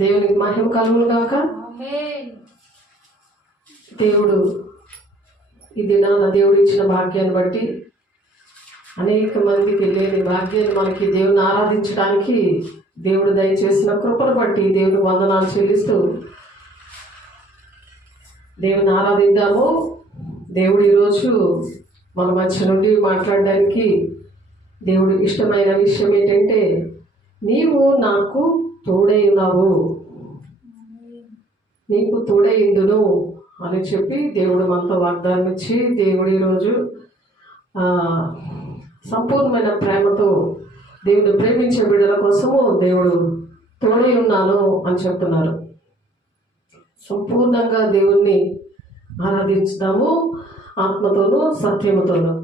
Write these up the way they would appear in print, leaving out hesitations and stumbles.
దేవునికి మహిమ కలుగును గాక. దేవుడు ఈ దినాన దేవుడు ఇచ్చిన భాగ్యాన్ని బట్టి అనేక మందికి లేని భాగ్యాన్ని మనకి దేవుని ఆరాధించడానికి దేవుడు దయచేసిన కృపను బట్టి దేవుని వందనాలు చెల్లిస్తూ దేవుని ఆరాధిద్దాము. దేవుడు ఈరోజు మన మధ్య నుండి మాట్లాడడానికి దేవుడు ఇష్టమైన విషయం ఏంటంటే, నీవు నాకు తోడై ఉన్నావు, నీకు తోడైందును అని చెప్పి దేవుడు మనతో వాగ్దానం ఇచ్చి, దేవుడు ఈరోజు సంపూర్ణమైన ప్రేమతో దేవుడు ప్రేమించే బిడ్డల కోసము దేవుడు తోడై ఉన్నాను అని చెప్తున్నారు. సంపూర్ణంగా దేవుణ్ణి ఆరాధించుదాము, ఆత్మతోనూ సత్యముతోనూ.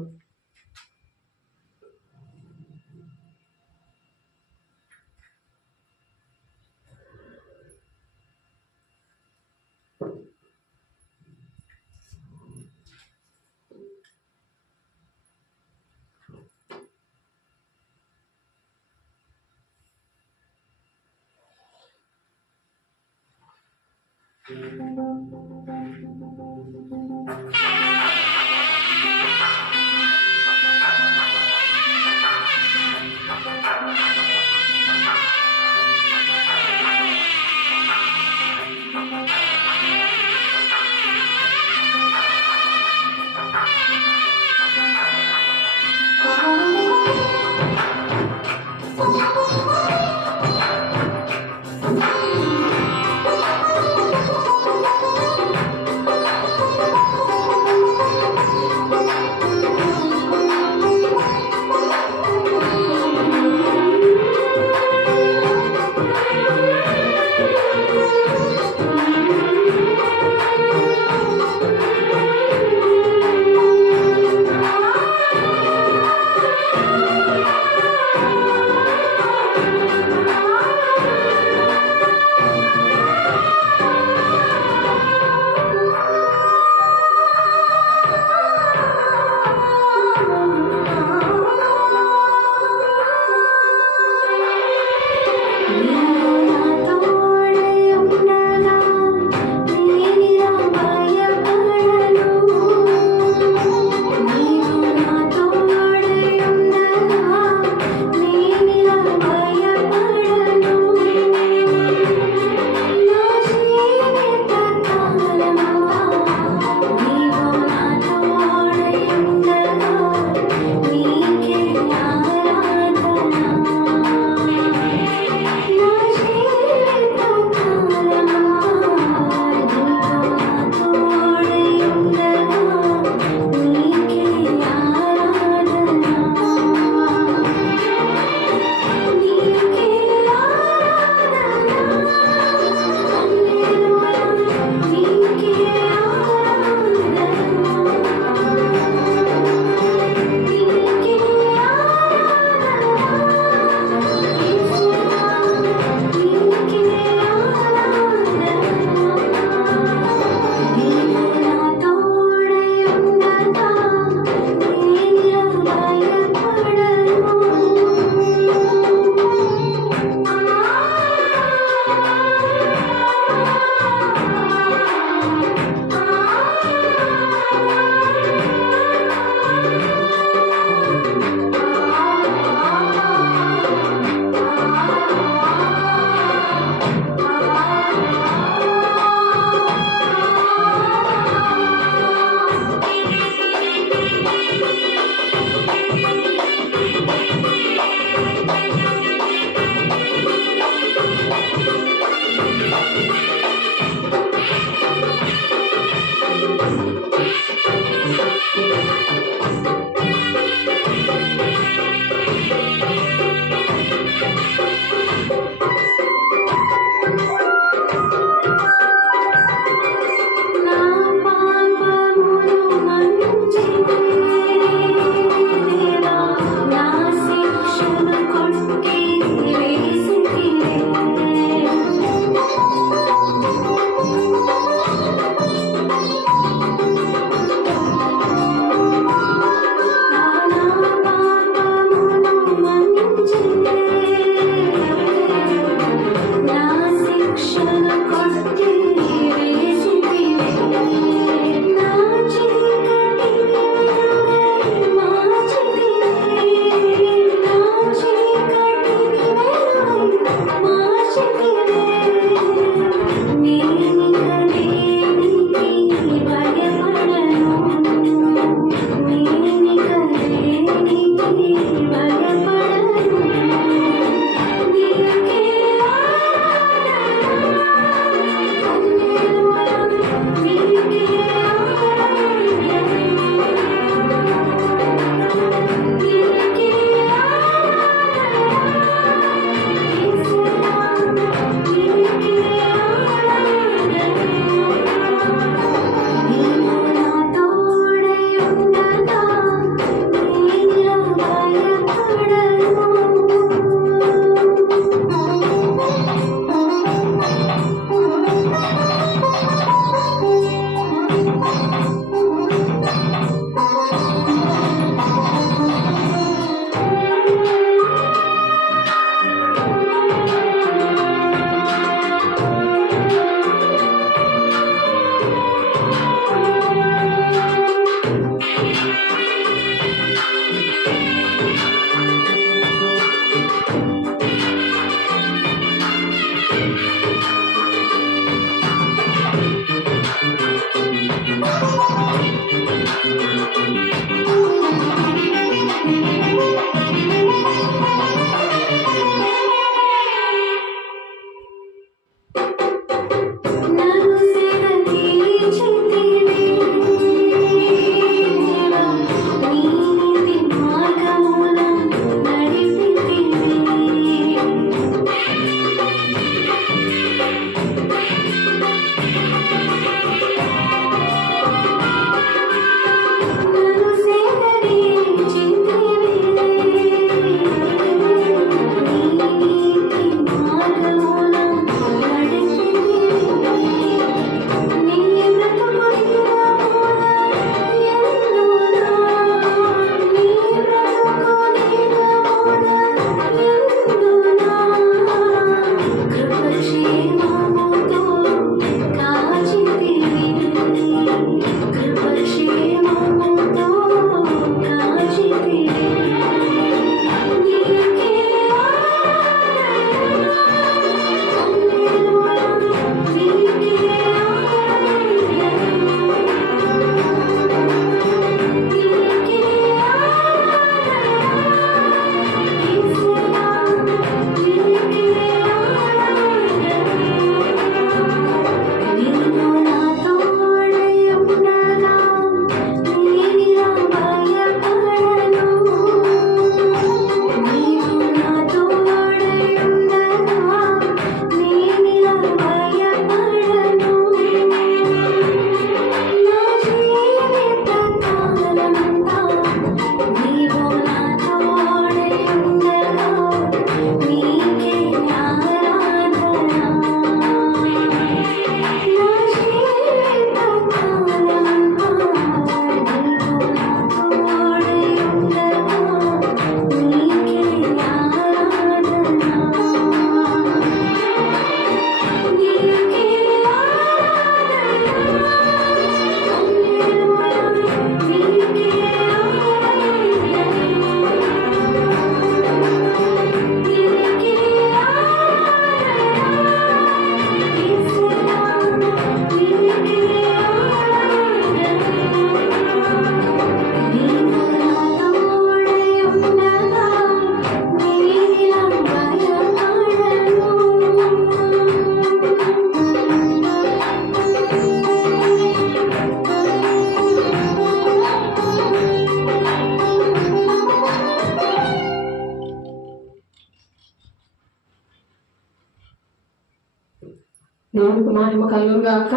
దేవునికి మహిమ కలుగును గాక.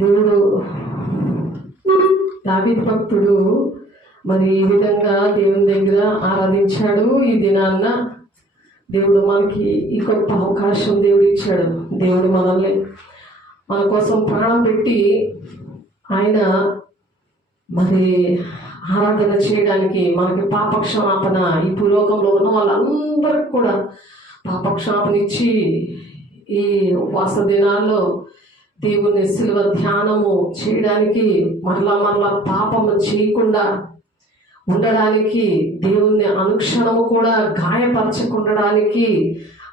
దేవుడు దావీదు భక్తుడు మరి ఈ విధంగా దేవుని దగ్గర ఆరాధించాడు. ఈ దినాన్న దేవుడు మనకి ఈ గొప్ప అవకాశం దేవుడు ఇచ్చాడు. దేవుడు మనల్ని మన కోసం ప్రాణం పెట్టి ఆయన మరి ఆరాధన చేయడానికి మనకి పాపక్షమాపణ, ఈ భూలోకంలో ఉన్న వాళ్ళందరికీ కూడా పాపక్షమాపణ ఇచ్చి ఈ ఉపవాస దినాల్లో దేవుని శిలువ ధ్యానము చేయడానికి, మరలా పాపము చేయకుండా ఉండడానికి, దేవుణ్ణి అనుక్షణము కూడా గాయపరచకుండడానికి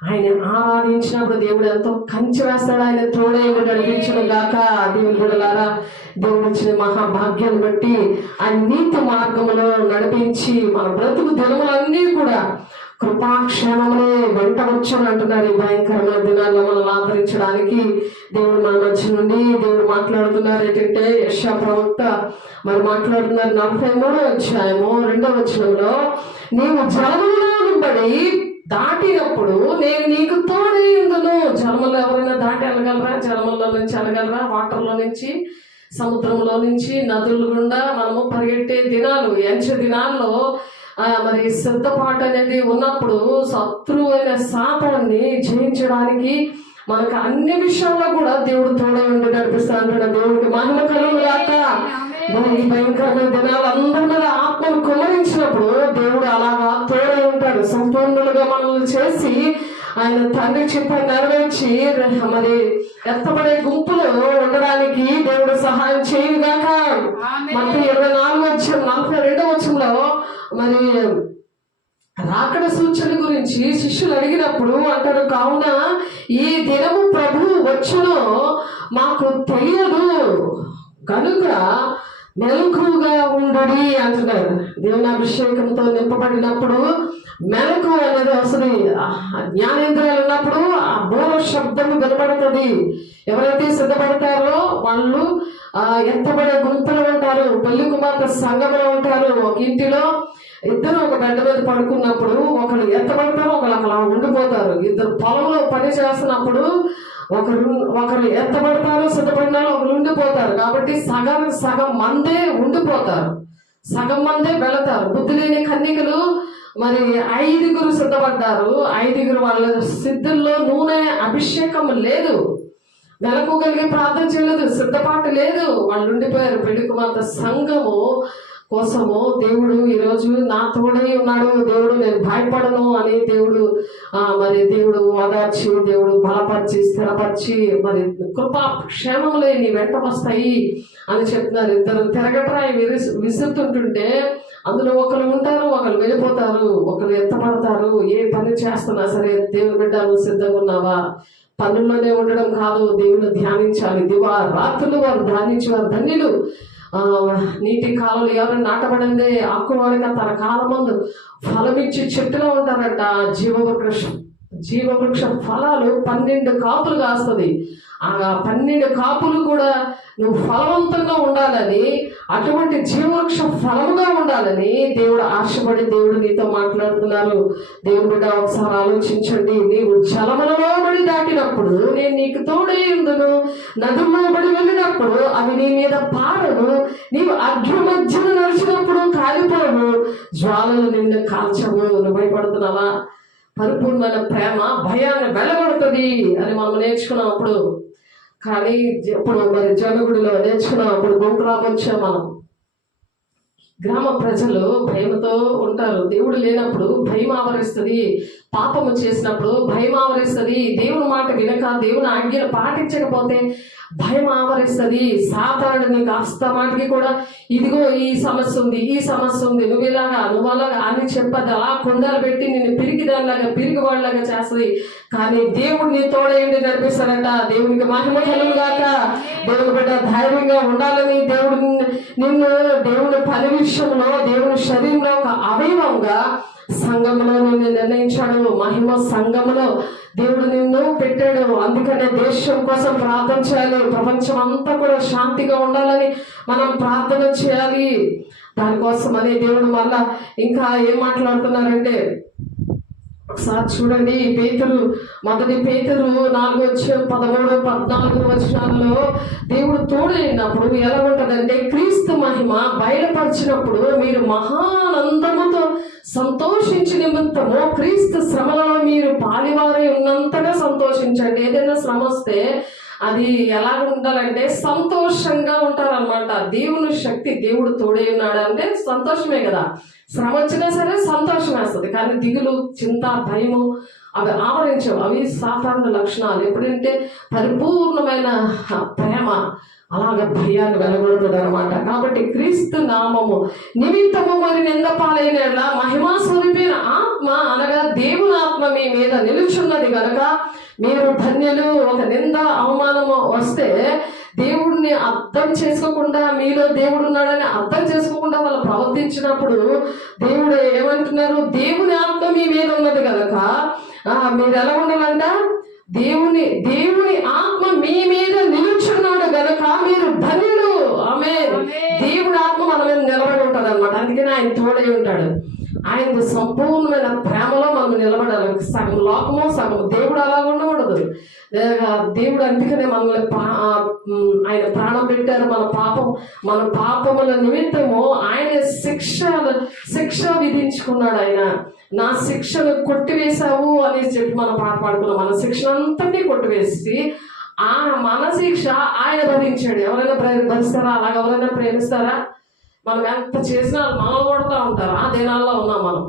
ఆయన ఆరాధించినప్పుడు దేవుడు ఎంతో కంచె వేస్తాడు. ఆయన తోడే నడిపించడం గాక. దేవుని బిడ్డలారా, దేవుడు ఇచ్చిన మహాభాగ్యాన్ని బట్టి ఆ నీతి మార్గంలో నడిపించి మన బ్రతుకు దినములన్నీ కూడా కృపాక్షేమములే వెంట వచ్చని అంటున్నారు. ఈ భయంకరమైన దినాల్లో మనల్ని ఆదరించడానికి దేవుడు మన మధ్య నుండి దేవుడు మాట్లాడుతున్నారు. ఏంటంటే యెషయా ప్రవక్త మరి మాట్లాడుతున్నారు. 43వ అధ్యాయము 2వ వచనంలో, నీవు జలములో నింబడి దాటినప్పుడు నేను నీకు తోడై ఉందును. జలములో ఎవరైనా దాటి వెళ్ళగలరా? జలములో నుంచి వెళ్ళగలరా? వాటర్లో నుంచి, సముద్రంలో నుంచి, నదుల గుండా మనము పరిగెట్టే దినాలు, ఎంచ దినాల్లో మరి సిద్ధపాటు అనేది ఉన్నప్పుడు శత్రువు అయిన సాతాన్ని జయించడానికి మనకు అన్ని విషయాల్లో కూడా దేవుడు తోడై ఉండి నడిపిస్తాడు. దేవుడికి మహిమ కలుగును గాక. ఈ భయంకరమైన దినాలు అందరి మీద ఆత్మను కుమరించినప్పుడు దేవుడు అలాగా తోడై ఉంటాడు. సంపూర్ణులుగా మనల్ని చేసి ఆయన తండ్రి చిత్త నెరవేర్చి మరి ఎత్తబడే గుంపులు ఉండడానికి దేవుడు సహాయం చేయగాక. మత్తయి 24:42 వచనంలో మరి రాకడ సూచన గురించి శిష్యులు అడిగినప్పుడు అంటారు, కావున ఈ దినము ప్రభు వచ్చునో మాకు తెలియదు కనుక మెలకుగా ఉండడి అంటున్నారు. దేవుని అభిషేకంతో నింపబడినప్పుడు మెలకు అనేది వస్తుంది. జ్ఞానేంద్రియాలు ఉన్నప్పుడు ఆ బోర శబ్దము వినబడుతుంది. ఎవరైతే సిద్ధపడతారో వాళ్ళు ఎత్తబడే గుంపులు ఉంటారు. పెళ్లి కుమార్తె సంఘంలో ఉంటారు. ఒక ఇంటిలో ఇద్దరు ఒక బెడ్ మీద పడుకున్నప్పుడు ఒకరు ఎత్తబడతారు, ఒకరు అలా ఉండిపోతారు. ఇద్దరు పొలంలో పని చేస్తున్నప్పుడు ఒకరు ఎత్తబడతారు, సిద్ధపడిన ఒకరు ఉండిపోతారు. కాబట్టి సగం మందే ఉండిపోతారు, సగం మందే వెళతారు. బుద్ధి లేని కన్యకలు మరి 5 సిద్ధపడ్డారు. 5 వాళ్ళ సిద్ధుల్లో నూనె అభిషేకం లేదు, వెలకోగలిగి ప్రార్థన చేయలేదు, సిద్ధపాటు లేదు, వాళ్ళు ఉండిపోయారు. పెళ్లి కుమార్తె సంఘము కోసము దేవుడు ఈరోజు నా తోడై ఉన్నాడు, దేవుడు నేను భయపడను అని దేవుడు ఓదార్చి, దేవుడు బలపరిచి, స్థిరపరిచి మరి కృపా క్షేమములే నీ వెంట వస్తాయి అని చెప్తున్నారు. ఇద్దరు తిరగట్రాయి విసురుతుంటుంటే అందులో ఒకరు ఉంటారు, ఒకరు వెళ్ళిపోతారు, ఒకరు ఎత్తపడతారు. ఏ పని చేస్తున్నా సరే దేవుని బిడ్డ నువ్వు సిద్ధంగా ఉన్నావా? పనుల్లోనే ఉండడం కాదు, దేవుని ధ్యానించాలి. దివా రాత్రులు వారు ధ్యానించేవారు ధన్యులు. నీటి కాలంలో ఎవరైనా నాటబడిందే ఆకువాడిగా తన కాలం ముందు ఫలమిచ్చి చెట్టులో ఉంటారంట. జీవవృక్ష ఫలాలు 12 కాపులు కాస్తుంది. ఆ 12 కాపులు కూడా నువ్వు ఫలవంతంగా ఉండాలని, అటువంటి జీవవృక్ష ఫలముగా ఉండాలని దేవుడు ఆశపడి దేవుడు నీతో మాట్లాడుతున్నారు. దేవుడు బిడ్డ ఒకసారి ఆలోచించండి. నీవు జలములలో బడి దాటినప్పుడు నేను నీకు తోడై ఉందును, నదుల్లో బడి వెళ్ళినప్పుడు అవి నీ మీద పారను, నీవు అగ్ని మధ్యన నడిచినప్పుడు కాలిపోవు, జ్వాలలు నిన్ను కాల్చవు. నువ్వు భయపడుతున్నావా? పరిపూర్ణమైన ప్రేమ భయాన్ని వెళ్ళగొడుతుంది అని మనం నేర్చుకున్నప్పుడు. కానీ ఇప్పుడు మరి జనగుడిలో నేర్చుకున్నప్పుడు గుంపురామొచ్చాం మనం. గ్రామ ప్రజలు భయంతో ఉంటారు. దేవుడు లేనప్పుడు భయం ఆవరిస్తుంది, పాపము చేసినప్పుడు భయం ఆవరిస్తుంది, దేవుని మాట వినక దేవుని ఆజ్ఞలు పాటించకపోతే భయం ఆవరిస్తుంది. సాతానుడు నీకు అస్తమాటికి కూడా ఇదిగో ఈ సమస్య ఉంది, ఈ సమస్య ఉంది, నువ్వు ఇలాగా నువ్వు అలాగా అని చెప్పదు. అలా కొండలు పెట్టి నిన్ను పిరికిదానిలాగా పిరికివాడిలాగా చేస్తుంది. కానీ దేవుడు నీ తోడేంటి నడిపిస్తాడట. దేవునికి మహిమ కలుగుగాక. దేవుని బిడ్డ ధైర్యంగా ఉండాలని దేవుడు నిన్ను దేవుని పని విషయంలో దేవుని శరీరంలో ఒక అవయవంగా సంఘంలో నిన్ను నిర్ణయించాడు. మహిమ సంఘంలో దేవుడు నిన్ను పెట్టాడు. అందుకనే దేశం కోసం ప్రార్థన చేయాలి. ప్రపంచం అంతా కూడా శాంతిగా ఉండాలని మనం ప్రార్థన చేయాలి. దానికోసం అని దేవుడు మళ్ళా ఇంకా ఏం మాట్లాడుతున్నారంటే ఒకసారి చూడండి, మొదటి పేతురు 4:13-14 దేవుడు తోడైనప్పుడు ఎలా ఉంటుందంటే, క్రీస్తు మహిమ బయలుపరిచినప్పుడు మీరు మహానందముతో సంతోషించి నిమిత్తము క్రీస్తు శ్రమలలో మీరు పాలివారై ఉన్నంతగా సంతోషించండి. ఏదైనా శ్రమ వస్తే అది ఎలా ఉండాలంటే సంతోషంగా ఉంటారనమాట. దేవుని శక్తి, దేవుడు తోడై ఉన్నాడు అంటే సంతోషమే కదా. శ్రమ వచ్చినా సరే సంతోషం వేస్తుంది, కానీ దిగులు, చింత, భయము అవి ఆవరించవు. అవి సాధారణ లక్షణాలు. ఎప్పుడంటే పరిపూర్ణమైన ప్రేమ అలాగ భయాన్ని వెలగొడుతుంది అనమాట. కాబట్టి క్రీస్తు నామము నిమిత్తము మరి నింద పాలైన మహిమా స్వరూపైన ఆత్మ అనగా దేవుని ఆత్మ మీ మీద నిలుచున్నది కనుక మీరు ధన్యులు. ఒక నింద, అవమానము వస్తే దేవుడిని అర్థం చేసుకోకుండా, మీలో దేవుడు ఉన్నాడని అర్థం చేసుకోకుండా వాళ్ళు ప్రవర్తించినప్పుడు దేవుడు ఏమంటున్నారు, దేవుని ఆత్మ మీ మీద ఉన్నది కనుక మీరు ఎలా ఉండాలంట, దేవుని ఆత్మ మీ మీద నిలుచున్నాడు గనక మీరు ధన్యులు. ఆమె దేవుడి ఆత్మ మన మీద నిలబడి ఉంటుంది అనమాట. అందుకని ఆయన తోడై ఉంటాడు. ఆయన సంపూర్ణమైన ప్రేమలో మనం నిలబడాలి. సగం లోకము సగం దేవుడు అలా ఉండకూడదు. దేవుడు అందుకనే మనల్ని ఆయన ప్రాణం పెట్టారు. మన పాపముల నిమిత్తము ఆయన శిక్ష విధించుకున్నాడు. ఆయన నా శిక్షను కొట్టివేశావు అని చెప్పి మనం పాట పాడుకున్నాం. మన శిక్షణ అంతటినీ కొట్టివేసి మన శిక్ష ఆయన భరించాడు. ఎవరైనా భరిస్తారా? అలాగ ఎవరైనా ప్రేమిస్తారా? మనం ఎంత చేసినా మనల్ని కొడుతూ ఉంటారు. ఆ దినాల్లో ఉన్నాం మనం.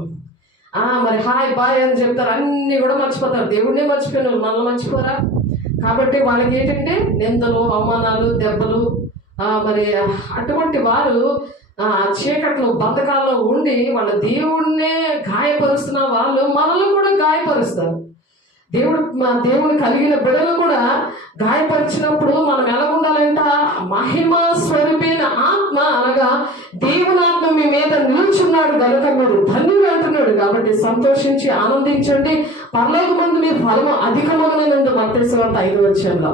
మరి హాయ్ బాయ్ అని చెప్తారు, అన్ని కూడా మర్చిపోతారు. దేవుడినే మర్చిపోయిన వాళ్ళు మనల్ని మర్చిపోరా? కాబట్టి వాళ్ళకి ఏంటంటే నిందలు, అవమానాలు, దెబ్బలు. మరి అటువంటి వారు చీకట్లో బంధకాల్లో ఉండి వాళ్ళ దేవుడినే గాయపరుస్తున్న వాళ్ళు మనల్ని కూడా గాయపరుస్తారు. దేవుని కలిగిన బిడ్డలు కూడా గాయపరిచినప్పుడు మనం ఎలా ఉండాలంట, మహిమా స్వరూపైన ఆత్మ అనగా దేవుని ఆత్మ మీ మీద నిలుచున్నాడు కనుక మీరు ధన్యులు అంటున్నాడు. కాబట్టి సంతోషించి ఆనందించండి, పరలోకమందు మీ ఫలము అధికమగునని మత్తయి 5:5.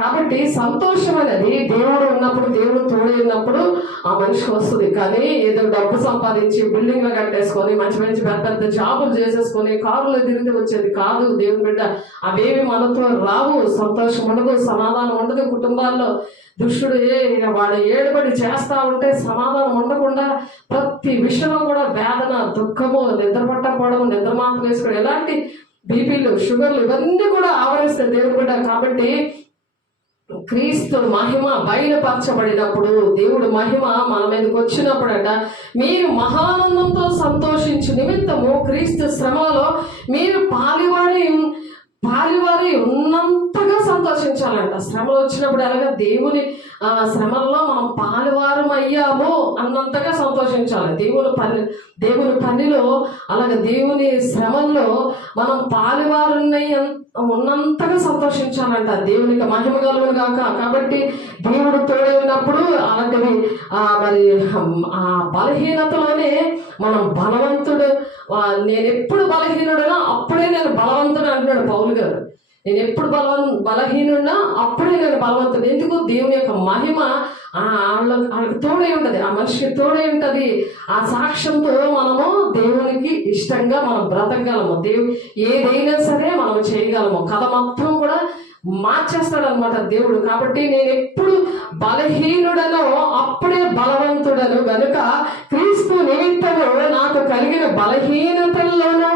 కాబట్టి సంతోషం అనేది దేవుడు ఉన్నప్పుడు, దేవుడు తోడు ఉన్నప్పుడు ఆ మనిషికి వస్తుంది. కానీ ఏదో డబ్బు సంపాదించి బిల్డింగ్లు కట్టేసుకొని మంచి పెద్ద జాబులు చేసేసుకొని కారులో తిరిగితే వచ్చేది కాదు దేవుని బిడ్డ. అవేవి మనతో రావు. సంతోషం ఉండదు, సమాధానం ఉండదు. కుటుంబాల్లో దుష్టుడు వాడు ఏడుబడి చేస్తా ఉంటే సమాధానం ఉండకుండా ప్రతి విషయంలో కూడా వేదన, దుఃఖము, నిద్ర పట్టకపోవడం, నిద్ర మాత్రం వేసుకోవడం, ఎలాంటి బీపీలు, షుగర్లు ఇవన్నీ కూడా ఆవరిస్తాయి దేవుని బిడ్డ. కాబట్టి క్రీస్తు మహిమ బయలుపరచబడినప్పుడు, దేవుడు మహిమ మన మీదకి వచ్చినప్పుడట మీరు మహానందంతో సంతోషించు నిమిత్తము క్రీస్తు శ్రమలో మీరు పాలివారి ఉన్నంతగా సంతోషించాలంట. శ్రమలు వచ్చినప్పుడు ఎలాగా దేవుని శ్రమల్లో మనం పాలివారం అయ్యాము అన్నంతగా సంతోషించాలి. దేవుని పనిలో అలాగే దేవుని శ్రమల్లో మనం ఉన్నంతగా సంతోషించాలంట. దేవునికి మహిమ కలుగును గాక. కాబట్టి దేవుడు తోడే ఉన్నప్పుడు అలాంటివి మరి ఆ బలహీనతలోనే మనం బలవంతుడు. నేను ఎప్పుడు బలహీనుడనా అప్పుడే నేను బలవంతుడు అంటున్నాడు పౌలు గారు. నేను ఎప్పుడు బలహీనున్నా అప్పుడే నేను బలవంతుడు. ఎందుకు? దేవుని యొక్క మహిమ వాళ్ళకి తోడై ఉంటుంది, ఆ మనిషికి తోడై ఉంటుంది. ఆ సాక్ష్యంతో మనము దేవునికి ఇష్టంగా మనం బ్రతకగలము. ఏదైనా సరే మనం చేయగలము. కథ మొత్తం కూడా మార్చేస్తాడనమాట దేవుడు. కాబట్టి నేను ఎప్పుడు బలహీనుడనో అప్పుడే బలవంతుడను గనుక క్రీస్తు నిమిత్తము నాకు కలిగిన బలహీనతల్లోనూ,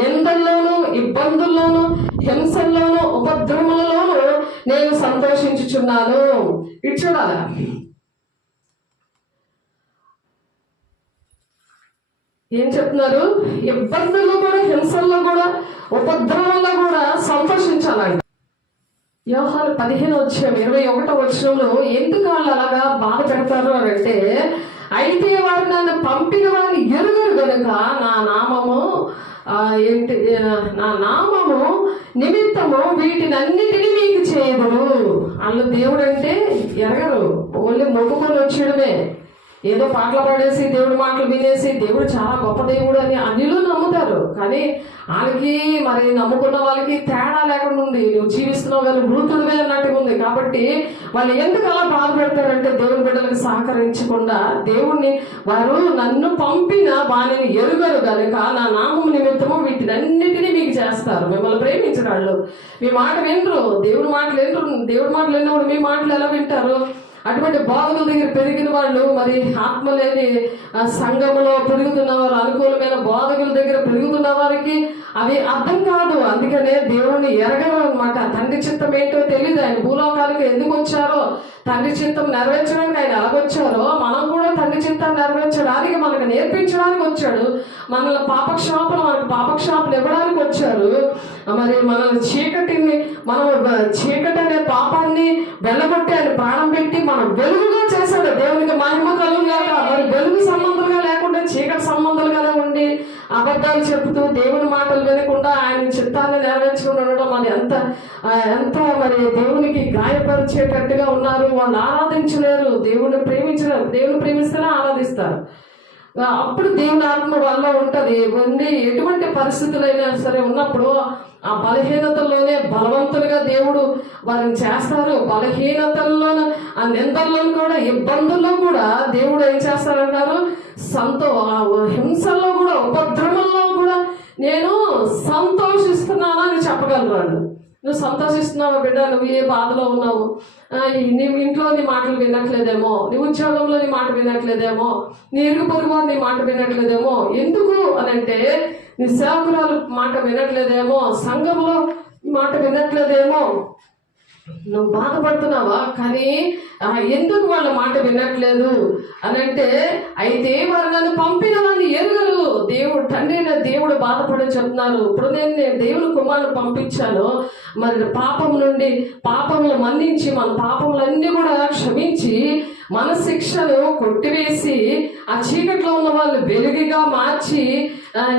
నిందల్లోనూ, ఇబ్బందుల్లోనూ, హింసల్లోనూ, ఉపద్రవములలోనూ నేను సంతోషించుచున్నాను. ఇటు చూడాలి. ఏం చెప్తున్నారు? ఇబ్బందుల్లో కూడా, హింసల్లో కూడా, ఉపద్రవంలో కూడా సంతోషించాలండి. యోహాను 15:21 ఎందుకు వాళ్ళు అలాగా బాధ పెడతారు అని అంటే, అయితే వారు నన్ను పంపిన వారిని ఎరుగరు కనుక నా నామము నిమిత్తము వీటినన్నిటినీ మీకు చేయదురు. వాళ్ళు దేవుడు అంటే ఎరగరు, ఓన్లీ మొక్కుకొని వచ్చేయడమే. ఏదో పాటలు పాడేసి దేవుడి మాటలు వినేసి దేవుడు చాలా గొప్ప దేవుడు అని అన్నిలో నమ్ముతారు. కానీ వాళ్ళకి మరి నమ్ముకున్న వాళ్ళకి తేడా లేకుండా ఉంది. నువ్వు జీవిస్తున్నావు కానీ మృతుడివే అన్నట్టుగా ఉంది. కాబట్టి వాళ్ళు ఎందుకు అలా బాధ పెడతారంటే దేవుని బిడ్డలకు సహకరించకుండా దేవుణ్ణి వారు నన్ను పంపిన వారిని ఎరుగరు కనుక నా నామం నిమిత్తము వీటినన్నిటినీ మీకు చేస్తారు. మిమ్మల్ని ప్రేమించిన వాళ్ళు మీ మాట వినరు, దేవుడి మాటలు వినరు. దేవుడి మాటలు విన్నప్పుడు మీ మాటలు ఎలా వింటారు? అటువంటి బోధకుల దగ్గర పెరిగిన వాళ్ళు, మరి ఆత్మ లేని సంఘంలో పెరుగుతున్న వారు, అనుకూలమైన బోధకుల దగ్గర పెరుగుతున్న వారికి అవి అర్థం కాదు. అందుకనే దేవుణ్ణి ఎరగరు అనమాట. తండ్రి చిత్తం ఏంటో తెలియదు. ఆయన భూలోకాలకు ఎందుకు వచ్చారో, తండ్రి చిత్తం నెరవేర్చడానికి ఆయన ఎలాగొచ్చారో, మనం కూడా తండ్రి చిత్తాన్ని నెరవేర్చడానికి మనకు నేర్పించడానికి వచ్చాడు. మనల్ని మనకు పాపక్షాపలు ఇవ్వడానికి వచ్చారు. మరి మనల్ని చీకటి అనే పాపాన్ని వెళ్ళగొట్టి ఆయన ప్రాణం పెట్టి మనం వెలుగుగా చేశాడు. దేవునికి మహిమ కలుగుగాక. మరి వెలుగు సంబంధాలుగా లేకుండా చీకటి సంబంధాలుగానే ఉండి అబద్ధాలు చెబుతూ దేవుని మాటలు వినకుండా ఆయన చిత్తాన్ని నెరవేర్చుకుని ఉండడం అది ఎంత మరి దేవునికి గాయపరిచేటట్టుగా ఉన్నారు. వాళ్ళు ఆరాధించలేరు, దేవుని ప్రేమించలేరు. దేవుని ప్రేమిస్తేనే ఆరాధిస్తారు. అప్పుడు దేవుని ఆత్మ వల్ల ఉండి ఎటువంటి పరిస్థితులైనా సరే ఉన్నప్పుడు ఆ బలహీనతల్లోనే బలవంతులుగా దేవుడు వారిని చేస్తారు. బలహీనతల్లోనూ ఆ నిందల్లోనూ కూడా ఇబ్బందుల్లో కూడా దేవుడు ఏం చేస్తారంటారు? హింసల్లో కూడా ఉపద్రవంలో కూడా నేను సంతోషిస్తున్నాను అని చెప్పగలరు వాళ్ళు. నువ్వు సంతోషిస్తున్నావు బిడ్డ, నువ్వు ఏ బాధలో ఉన్నావు, నీ ఇంట్లో నీ మాటలు వినట్లేదేమో, నీ ఉద్యోగంలో నీ మాట వినట్లేదేమో, నీ ఇరుగు పొరుగు వారు నీ మాట వినట్లేదేమో. ఎందుకు అని అంటే నీ సేవకురాలు మాట వినట్లేదేమో, సంఘంలో మాట వినట్లేదేమో, నువ్వు బాధపడుతున్నావా? కానీ ఎందుకు వాళ్ళ మాట వినట్లేదు అని అంటే, అయితే వారు నన్ను పంపిన వాడిని ఎరుగరు. తండ్రి దేవుడు బాధపడి చెప్తున్నారు. ఇప్పుడు నేను దేవుని కుమారుని పంపించాను. మరి పాపములు మన్నించి మన పాపములన్నీ కూడా క్షమించి మన శిక్షను కొట్టివేసి ఆ చీకట్లో ఉన్న వాళ్ళు వెలుగుగా మార్చి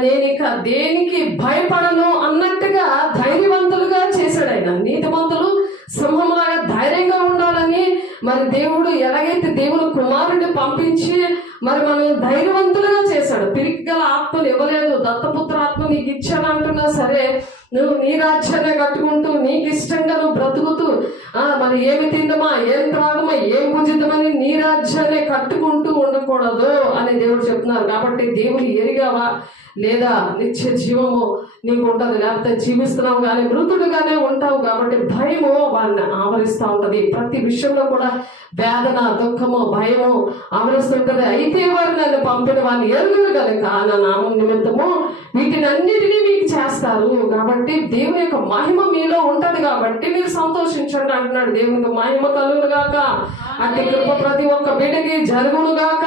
నేను ఇక దేనికి భయపడను అన్నట్టుగా ధైర్యవంతులుగా చేశాడు ఆయన. నీతిమంతులు సింహంలాగా ధైర్యంగా ఉండాలని మరి దేవుడు ఎలాగైతే దేవుని కుమారుడిని పంపించి మరి మనం ధైర్యవంతులుగా చేశాడు. పిరికిగల ఆత్మలు ఇవ్వలేదు. దత్తపుత్ర ఆత్మ నీకు ఇచ్చాను అంటున్నా సరే, నువ్వు నీ రాజ్యాన్ని కట్టుకుంటూ నీకు ఇష్టంగా నువ్వు బ్రతుకుతూ మరి ఏమి తిందమా, ఏం త్రాగమా, ఏం భుజిద్దామని నీ రాజ్యాన్ని కట్టుకుంటూ ఉండకూడదు అని దేవుడు చెప్తున్నారు. కాబట్టి దేవుని ఎరిగావా లేదా నిత్య జీవము నీకు ఉంటుంది, లేకపోతే జీవిస్తున్నావు కానీ మృతుడుగానే ఉంటావు. కాబట్టి భయము వారిని ఆవరిస్తూ ఉంటుంది. ప్రతి విషయంలో కూడా వేదన, దుఃఖము, భయము ఆవరిస్తుంటది. అయితే వారు నన్ను పంపిన వారిని ఎరుగురు కనుక నా నామం నిమిత్తము వీటినన్నిటినీ మీకు చేస్తారు. కాబట్టి దేవుని యొక్క మహిమ మీలో ఉంటది కాబట్టి మీరు సంతోషించండి అంటున్నాడు. దేవునికి మహిమ కలుగును గాక. అట్టి కృప ప్రతి ఒక్క బిడ్డకి జరుగును గాక.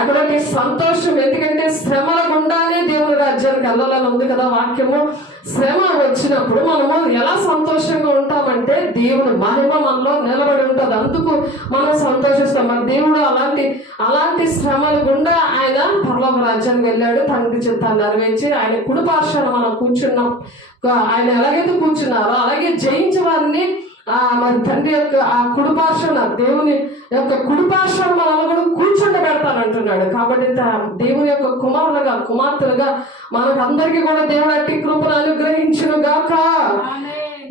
అటువంటి సంతోషం, ఎందుకంటే శ్రమల గుండానే దేవుని రాజ్యానికి వెళ్ళాలని ఉంది కదా వాక్యము. శ్రమ వచ్చినప్పుడు మనము ఎలా సంతోషంగా ఉంటామంటే దేవుని మహిమ మనలో నిలబడి ఉంటుంది. అందుకు మనం సంతోషిస్తాం. మరి దేవుడు అలాంటి శ్రమల గుండా ఆయన పరలోక రాజ్యానికి వెళ్ళాడు. తండ్రి చిత్తాన్ని నెరవేర్చి ఆయన కుడి పార్శ్వాన మనం కూర్చున్నాం. ఆయన ఎలాగైతే కూర్చున్నారో అలాగే జయించే వారిని మరి తండ్రి యొక్క ఆ కుడి పార్శ్వాన, దేవుని యొక్క కుడి పార్శ్వాన మనల్ని కూడా కూర్చుండబెడతానంటున్నాడు. కాబట్టి దేవుని యొక్క కుమార్తెలుగా మనకు అందరికీ కూడా దేవుడు అట్టి కృపను అనుగ్రహించును గాక.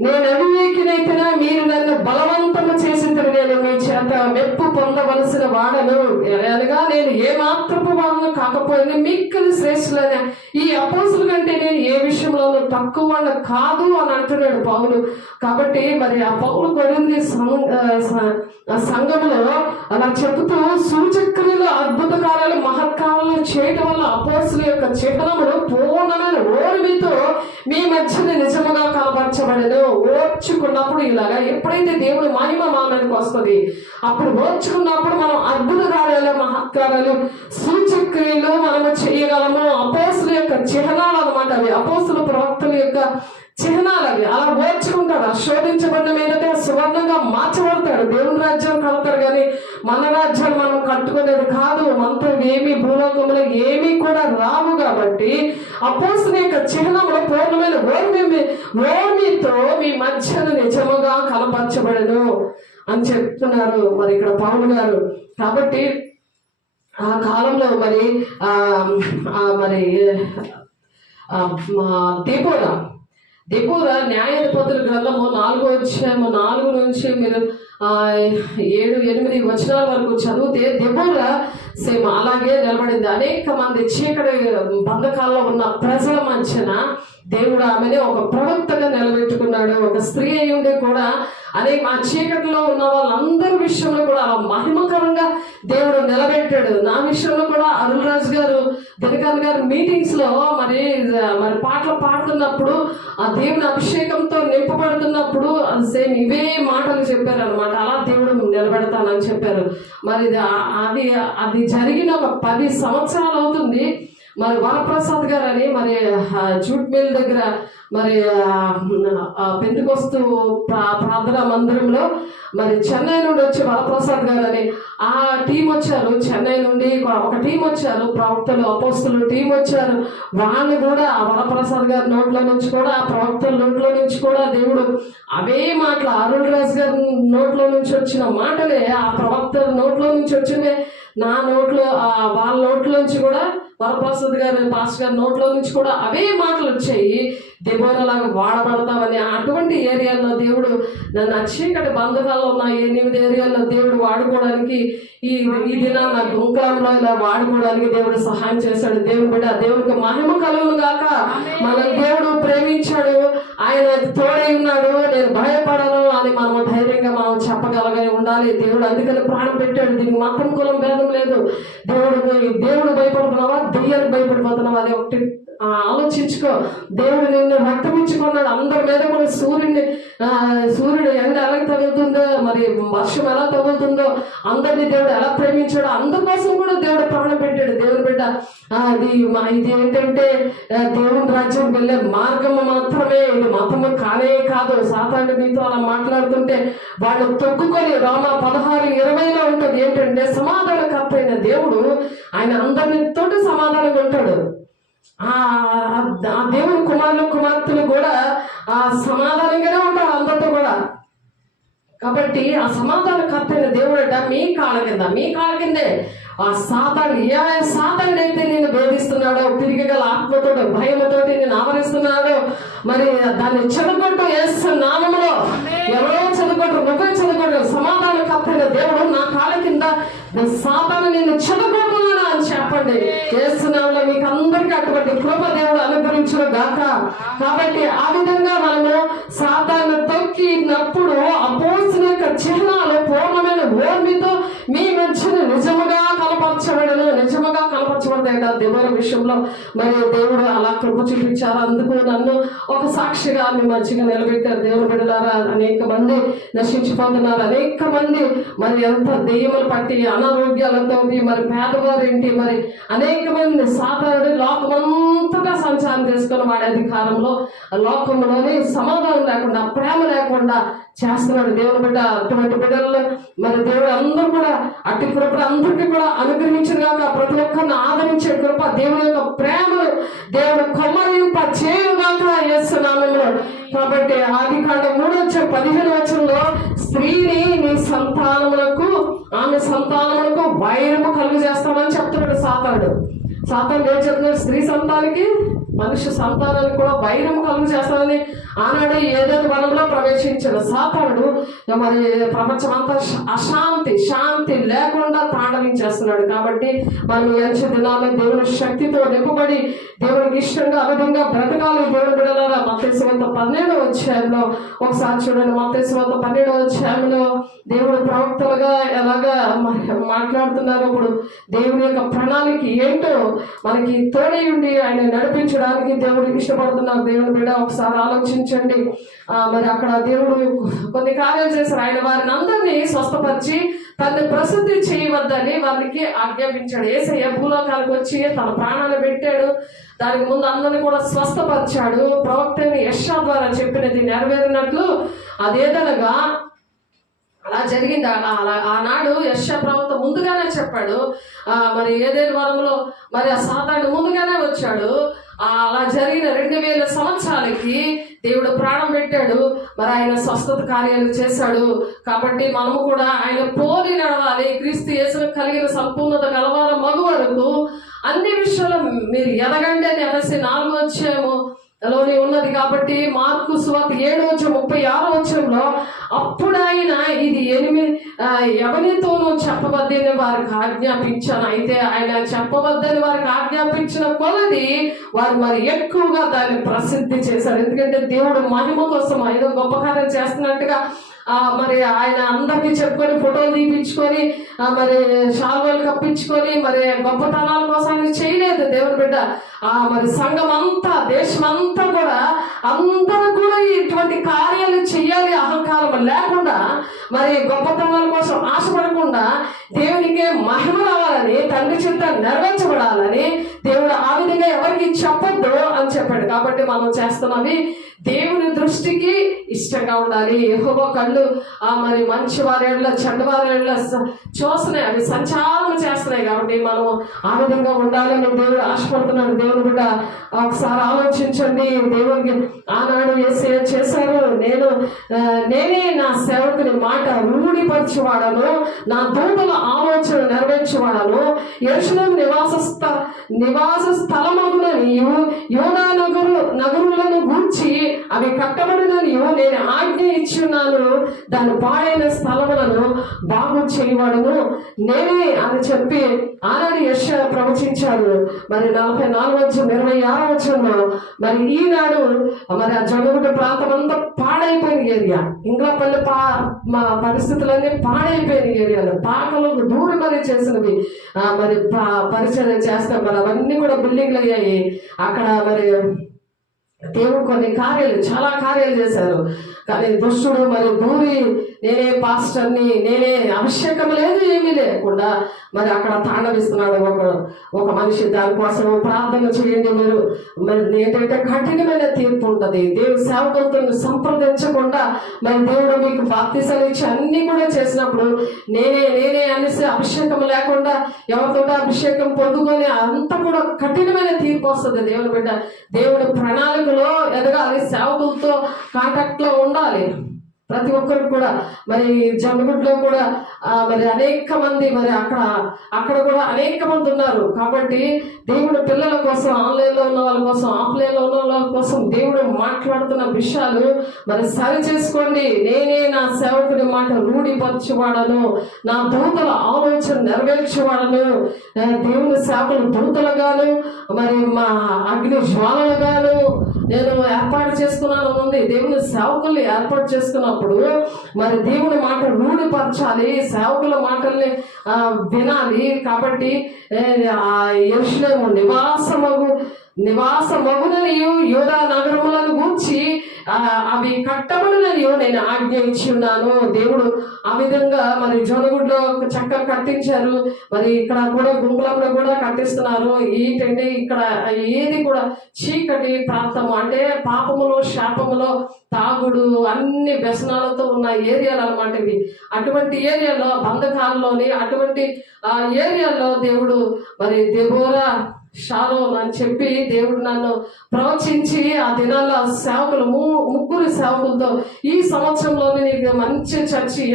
నేను అవివేకినైతేనా మీరు నన్ను బలవంతము చేసింది, నేను మీ చేత మెప్పు పొందవలసిన వాడను అనగా నేను ఏ మాత్రపు వాడను కాకపోయినా మిక్కిలి శ్రేష్ఠులైన ఈ అపోస్తుల కంటే నేను ఏ విషయంలో తక్కువ కాదు అని అంటున్నాడు పౌలు. కాబట్టి మరి ఆ పౌలు కొరింథీ సంఘంలో అలా చెబుతూ సూచక్రియలు, అద్భుత కార్యాలు, మహత్కారాలు చేయడం వల్ల అపోస్తుల యొక్క చిహ్నములు పూర్ణమైన ఓర్మితో మీ మధ్యన నిజముగా కనపరచబడను. ఓర్చుకున్నప్పుడు ఇలాగా ఎప్పుడైతే దేవుడు మహిమ మానడానికి వస్తుంది అప్పుడు ఓర్చుకున్నప్పుడు మనం అద్భుత కార్యాలు, మహత్కారాలు, సూచక్రియలు మనము చేయగలము. అపోస్తుల యొక్క చిహ్నాలు అనమాట అవి. అపోస్తుల ప్రవక్తల యొక్క చిహ్నాలు అవి. అలా ఓర్చుకుంటాడు. శోధించబడిన మీదటే సువర్ణంగా మార్చబడతాడు. దేవుని రాజ్యం కలుగుతాడు. కానీ మన రాజ్యాలు మనం కట్టుకునేది కాదు. మనతో ఏమి భూలోకంలో ఏమీ కూడా రావు. కాబట్టి అపోస్తుల యొక్క చిహ్నంలో పూర్ణమైన ఓర్మితో మీ మధ్యన నిజముగా కనపరచబడను అని చెప్తున్నారు మరి ఇక్కడ పౌలు గారు. కాబట్టి ఆ కాలంలో మరి మరి దెబోరా న్యాయాధిపతుల గ్రంథము 4వ అధ్యాయము 4 నుంచి మీరు 7-8 వచనాల వరకు చదివితే దెబోరా సేమ్ అలాగే నిలబడింది. అనేక మంది చీకటి బంధకాల్లో ఉన్న ప్రజల మధ్యన దేవుడు ఆమెని ఒక ప్రవక్తగా నిలబెట్టుకున్నాడు. ఒక స్త్రీ అయి ఉండి కూడా ఆ చీకటిలో ఉన్న వాళ్ళందరి విషయంలో కూడా మహిమకరంగా దేవుడు నిలబెట్టాడు. నా విషయంలో కూడా అరుణ్ రాజు గారు, దినకర్ గారు మీటింగ్స్ లో మరి పాటలు పాడుతున్నప్పుడు ఆ దేవుని అభిషేకంతో నింపబడుతున్నప్పుడు సేమ్ ఇవే మాటలు చెప్పారు అనమాట. అలా దేవుడు నిలబెడతానని చెప్పారు. మరి అది జరిగిన ఒక 10 సంవత్సరాలు అవుతుంది. మరి వరప్రసాద్ గారు అని మరి జూట్ మిల్ దగ్గర మరి పెంతుకొస్తూ ప్రార్థనా మందిరంలో మరి చెన్నై నుండి వచ్చి వరప్రసాద్ గారు అని ఆ టీం వచ్చారు. చెన్నై నుండి ఒక టీం వచ్చారు, ప్రవక్తలు అపోస్తులు టీం వచ్చారు. వాళ్ళు కూడా ఆ వరప్రసాద్ గారి నోట్లో నుంచి కూడా, ఆ ప్రవక్తల నోట్లో నుంచి కూడా దేవుడు అవే మాటలు, అరుణ్ రాజ్ గారి నోట్లో నుంచి వచ్చిన మాటలే, ఆ ప్రవక్తల నోట్లో నుంచి వచ్చిన నా నోట్లో, వాళ్ళ నోట్లో నుంచి కూడా, వరప్రసాద్ గారు పాస్టర్ గారి నోట్లో నుంచి కూడా అవే మాటలు వచ్చాయి. దెబోరాలాగా వాడబడతామని అటువంటి ఏరియాల్లో దేవుడు నన్ను చీకటి బంధకాల్లో ఉన్న 8 ఏరియాల్లో దేవుడు వాడుకోవడానికి ఈ దినాన్ని నా గుంకాంలో ఇలా వాడుకోవడానికి దేవుడు సహాయం చేశాడు. దేవుడు బిడ్డ, దేవుడికి మహిమ కలుగును గాక. మన దేవుడు ప్రేమించాడు, ఆయన తోడై ఉన్నాడు, నేను భయపడను అని మనం ధైర్యంగా మనం చెప్పగలగా ఉండాలి. దేవుడు అందుకని ప్రాణం పెట్టాడు. దీనికి మతం కులం భేదం లేదు. దేవుడు భయపడుతున్నావా, దెయ్యానికి భయపడిపోతున్నావా, అది ఒకటి ఆలోచించుకో. దేవుడు నిన్ను రక్తమిచ్చుకున్నాడు. అందరి మీద కూడా సూర్యుడు ఎండ ఎలా తగులుతుందో, మరి వర్షం ఎలా తగులుతుందో, అందరినీ దేవుడు ఎలా ప్రేమించాడో అందరి కోసం కూడా దేవుడు ప్రాణం పెట్టాడు. దేవుడు బిడ్డ, ఇది ఏంటంటే దేవుని రాజ్యం వెళ్ళే మార్గం మాత్రమే, ఇది మతము కానే కాదు. సాతాను మీతో అలా మాట్లాడుతుంటే వాళ్ళు తొక్కుకొని రోమా 16:20 ఉంటుంది ఏంటంటే సమాధానకర్త అయిన దేవుడు ఆయన అందరినీ తోటి సమాధానంగా ఉంటాడు. ఆ దేవుని కుమార్తెలు కూడా ఆ సమాధానంగానే ఉంటారు అందరితో కూడా. కాబట్టి ఆ సమాధానకర్త అయిన దేవుడట మీ కాళ్ళ కిందే ఆ సాతానుడైతే నేను భేదిస్తున్నాడో, తిరిగగల ఆత్మతో భయముతో నేను ఆవరిస్తున్నాడో, మరి దాన్ని చెదగొట్టు యేసు నామములో. ఎవరో చెదగొట్టు, నువ్వే చెదగొట్టు. సమాధానకర్త అయిన దేవుడు నా కాళ్ళ కింద సాతాను నేను చెదగొడుతున్నాను అని చెప్పండి. యేసు నామములో మీకు అందరికీ అటువంటి కృప దేవుడు అనుగ్రహించును గాక. కాబట్టి ఆ విధంగా మనము సాతాను తొక్కినప్పుడు అపోస్తుల యొక్క చిహ్నాలు పూర్ణమైన ఓర్మితో మీ మధ్యన నిజముగా కనపరచబడతాయట. దేవుని విషయంలో మరి దేవుడు అలా కృప చూపించారు. అందుకు నన్ను ఒక సాక్షిగా మీ మధ్యగా నిలబెట్టారు. దేవుని బిడ్డలారా, అనేక మంది నశించిపోతున్నారు. అనేక మంది మరి ఎంత దెయ్యములు పట్టి అనారోగ్యాలతో, మరి పేదవారేంటి, మరి అనేక మంది సాధారణ లోకమంతగా సంచారం చేసుకుని వాడి అధికారంలో లోకంలోని సమాధానం లేకుండా, ప్రేమ లేకుండా చేస్తున్నాడు. దేవుని బిడ్డ, అటువంటి బిడ్డల్లో మరి దేవుడు అందరూ కూడా అట్టి కృప అందరికీ కూడా అనుగ్రహించిన గాక. ప్రతి ఒక్కరిని ఆదరించే కృప, దేవుని యొక్క ప్రేమను దేవుడు కొమ్మరింప చేయుగాక యేసు నామములో. కాబట్టి ఆదికాండం 3:15 స్త్రీని నీ సంతానములకు, ఆమె సంతానములకు వైరము కలుగు చేస్తామని చెప్తున్నాడు సాతానుడు. సాతానుడు ఏం చెప్తున్నాడు? స్త్రీ సంతానానికి, మనుష్య సంతానానికి కూడా వైరం కలుగు చేస్తానని ఆనాడు ఏదైనా వనంలో ప్రవేశించాడు సాతానుడు. మరి ప్రపంచమంతా శాంతి లేకుండా తాండవించేస్తున్నాడు. కాబట్టి మనం ఎంచే దినాల్లో దేవుని శక్తితో నింపబడి దేవునికి ఇష్టంగా ఆ విధంగా బ్రతకాలి. దేవుని బిడ్డలారా, మత్తయి సువార్త 12వ అధ్యాయంలో ఒకసారి చూడండి. మత్తయి సువార్త 12వ అధ్యాయంలో దేవుడు ప్రవక్తలుగా ఎలాగా మాట్లాడుతున్నారు. ఇప్పుడు దేవుని యొక్క ప్రణాళిక ఏంటో మనకి తోడై ఉండి ఆయన నడిపించడానికి దేవుడు ఇష్టపడుతున్నారు. దేవుని బిడ్డ, ఒకసారి ఆలోచించండి. మరి అక్కడ దేవుడు కొన్ని కార్యాలు చేశారు. ఆయన వారిని అందరినీ స్వస్థపరిచి తనని ప్రసిద్ధి చేయవద్దని వారికి ఆజ్ఞాపించాడు. యేసయ్య భూలోకానికి వచ్చి తన ప్రాణాన్ని పెట్టాడు. దానికి ముందు అందరినీ కూడా స్వస్థపరిచాడు. ప్రవక్తని యెషయా ద్వారా చెప్పినది నెరవేరినట్లు అదేదనగా అలా జరిగింది. ఆనాడు యెషయా ప్రవక్త ముందుగానే చెప్పాడు. మరి ఏదేని వరంలో మరి ఆ సాతాను ముందుగానే వచ్చాడు. అలా జరిగిన 2000 సంవత్సరాలకి దేవుడు ప్రాణం పెట్టాడు. మరి ఆయన స్వస్థత కార్యాలు చేశాడు. కాబట్టి మనము కూడా ఆయన పోలి నడవాలి. క్రీస్తు యేసుకు కలిగిన సంపూర్ణత గలవారు మగు వరకు అన్ని విషయాలు మీరు ఎదగండి అని అనేసి 4వ అధ్యాయంలోనే ఉన్నది. కాబట్టి మార్కు సువార్త 7:36 అప్పుడు ఆయన ఇది ఎవరితోనూ చెప్పవద్దని వారికి ఆజ్ఞాపించాను. అయితే ఆయన చెప్పవద్దని వారికి ఆజ్ఞాపించిన కొలది వారు మరి ఎక్కువగా దాన్ని ప్రసిద్ధి చేశారు. ఎందుకంటే దేవుడు మహిమ కోసం ఏదో గొప్ప కార్యం చేస్తున్నట్టుగా మరి ఆయన అందరికీ చెప్పుకొని ఫోటోలు తీపించుకొని మరి శాల్వాలు కప్పించుకొని మరి గొప్పతనాల కోసం ఆయన చేయలేదు దేవుని బిడ్డ. మరి సంఘం అంతా, దేశం అంతా కూడా అందరూ కూడా ఇటువంటి కార్యాలు చెయ్యాలి, అహంకారం లేకుండా, మరి గొప్పతనాల కోసం ఆశపడకుండా దేవునికే మహిమ రావాలని, తండ్రి చిత్త నెరవేర్చబడాలని దేవుడు ఆ విధంగా ఎవరికి చెప్పొద్దు అని చెప్పాడు. కాబట్టి మనం చేస్తున్నది దేవుని దృష్టికి ఇష్టంగా ఉండాలి. యెహోవా కళ్ళు మరి మంచి వారేళ్ళ చెడ్డవారేళ్ళ చూస్తున్నాయి, అవి సంచారం చేస్తున్నాయి. కాబట్టి మనం ఆ విధంగా ఉండాలని దేవుడు ఆశపడుతున్నాడు. దేవుని బిడ్డ ఒకసారి ఆలోచించండి. దేవునికి ఆనాడు యేసయ్య చేశారు, నేనే నా సేవకుని మాట రూఢిపరచువాడను, నా దూతల ఆలోచన నెరవేర్చువాడను, యెరూషలేము నివాస స్థలమగునని యూదా నగరులను గూర్చి అవి కట్టబడినని నేను ఆజ్ఞ ఇచ్చున్నాను, దాని పాడైన స్థలములను బాగు చేయవాడును నేనే అని చెప్పి ఆనాడు యెషయా ప్రవచించాడు. మరి 44:26 మరి ఈనాడు మరి ఆ జనుగుడి ప్రాంతం అంతా పాడైపోయిన ఏరియా, ఇంగ్లాపల్లి పరిస్థితులన్నీ పాడైపోయిన ఏరియాలు, పాకలు దూరం మరి చేసినవి మరి పరిచయం చేస్తాం. మరి అవన్నీ కూడా బిల్డింగ్లు అయ్యాయి. అక్కడ మరి దేవుడు కొన్ని కార్యాలు, చాలా కార్యాలు చేశారు. కానీ దుష్టుడు మరి దూరి నేనే పాస్టర్ని, నేనే అభిషేకం లేదు ఏమీ లేకుండా మరి అక్కడ తాండవిస్తున్నాడు ఒక మనిషి. దానికోసం ప్రార్థన చేయండి. మీరు మరి ఏంటంటే కఠినమైన తీర్పు ఉంటుంది. దేవుడు సేవకులతో సంప్రదించకుండా మరి దేవుడు మీకు బాప్తిసాలు ఇచ్చి అన్ని కూడా చేసినప్పుడు నేనే అనేసి అభిషేకం లేకుండా ఎవరితో అభిషేకం పొందుకొని అంతా కూడా కఠినమైన తీర్పు వస్తుంది. దేవుని బిడ్డ దేవుడి ప్రణాళికలో ఎదగాలి, సేవకులతో కాంటాక్ట్ లో ఉండాలి. ప్రతి ఒక్కరికి కూడా మరి జమ్మగుడ్లో కూడా మరి అనేక మంది మరి అక్కడ కూడా అనేక మంది ఉన్నారు. కాబట్టి దేవుడు పిల్లల కోసం, ఆన్లైన్లో ఉన్న వాళ్ళ కోసం, ఆఫ్లైన్లో ఉన్న వాళ్ళ కోసం దేవుడు మాట్లాడుతున్న విషయాలు మరి సరి చేసుకోండి. నేనే నా సేవకుని మాట రూఢిపరచువాడను, నా దూతల ఆలోచన నెరవేర్చేవాడను. దేవుని సేవకులు దూతలుగాను మరి మా అగ్ని జ్వాలలుగాను నేను ఏర్పాటు చేసుకున్నాను ఉంది. దేవుని సేవకుల్ని ఏర్పాటు చేసుకున్నప్పుడు మరి దేవుని మాట రూఢిపరచాలి, సేవకుల మాటల్ని వినాలి. కాబట్టి యెరూషలేము నివాసమగునని యూదా నగరములను గూర్చి అవి కట్టబడునని నేను ఆజ్ఞ ఇచ్చి ఉన్నాను. దేవుడు ఆ విధంగా మరి జోనగుడ్లో చక్కగా కట్టించారు. మరి ఇక్కడ కూడా గుంపులంలో కూడా కట్టిస్తున్నారు. ఏంటంటే ఇక్కడ ఏది కూడా చీకటి ప్రాంతము, అంటే పాపములో శాపములో తాగుడు అన్ని వ్యసనాలతో ఉన్న ఏరియాలు అన్నమాట ఇవి. అటువంటి ఏరియాలో, బంధకాల్లోని అటువంటి ఏరియాలో దేవుడు మరి దెబోరా, షారోన్ అని చెప్పి దేవుడు నన్ను ప్రవచించి ఆ దినాల్లో సేవకులు ముగ్గురు సేవకులతో ఈ సంవత్సరంలోనే నీకు మంచి చర్చి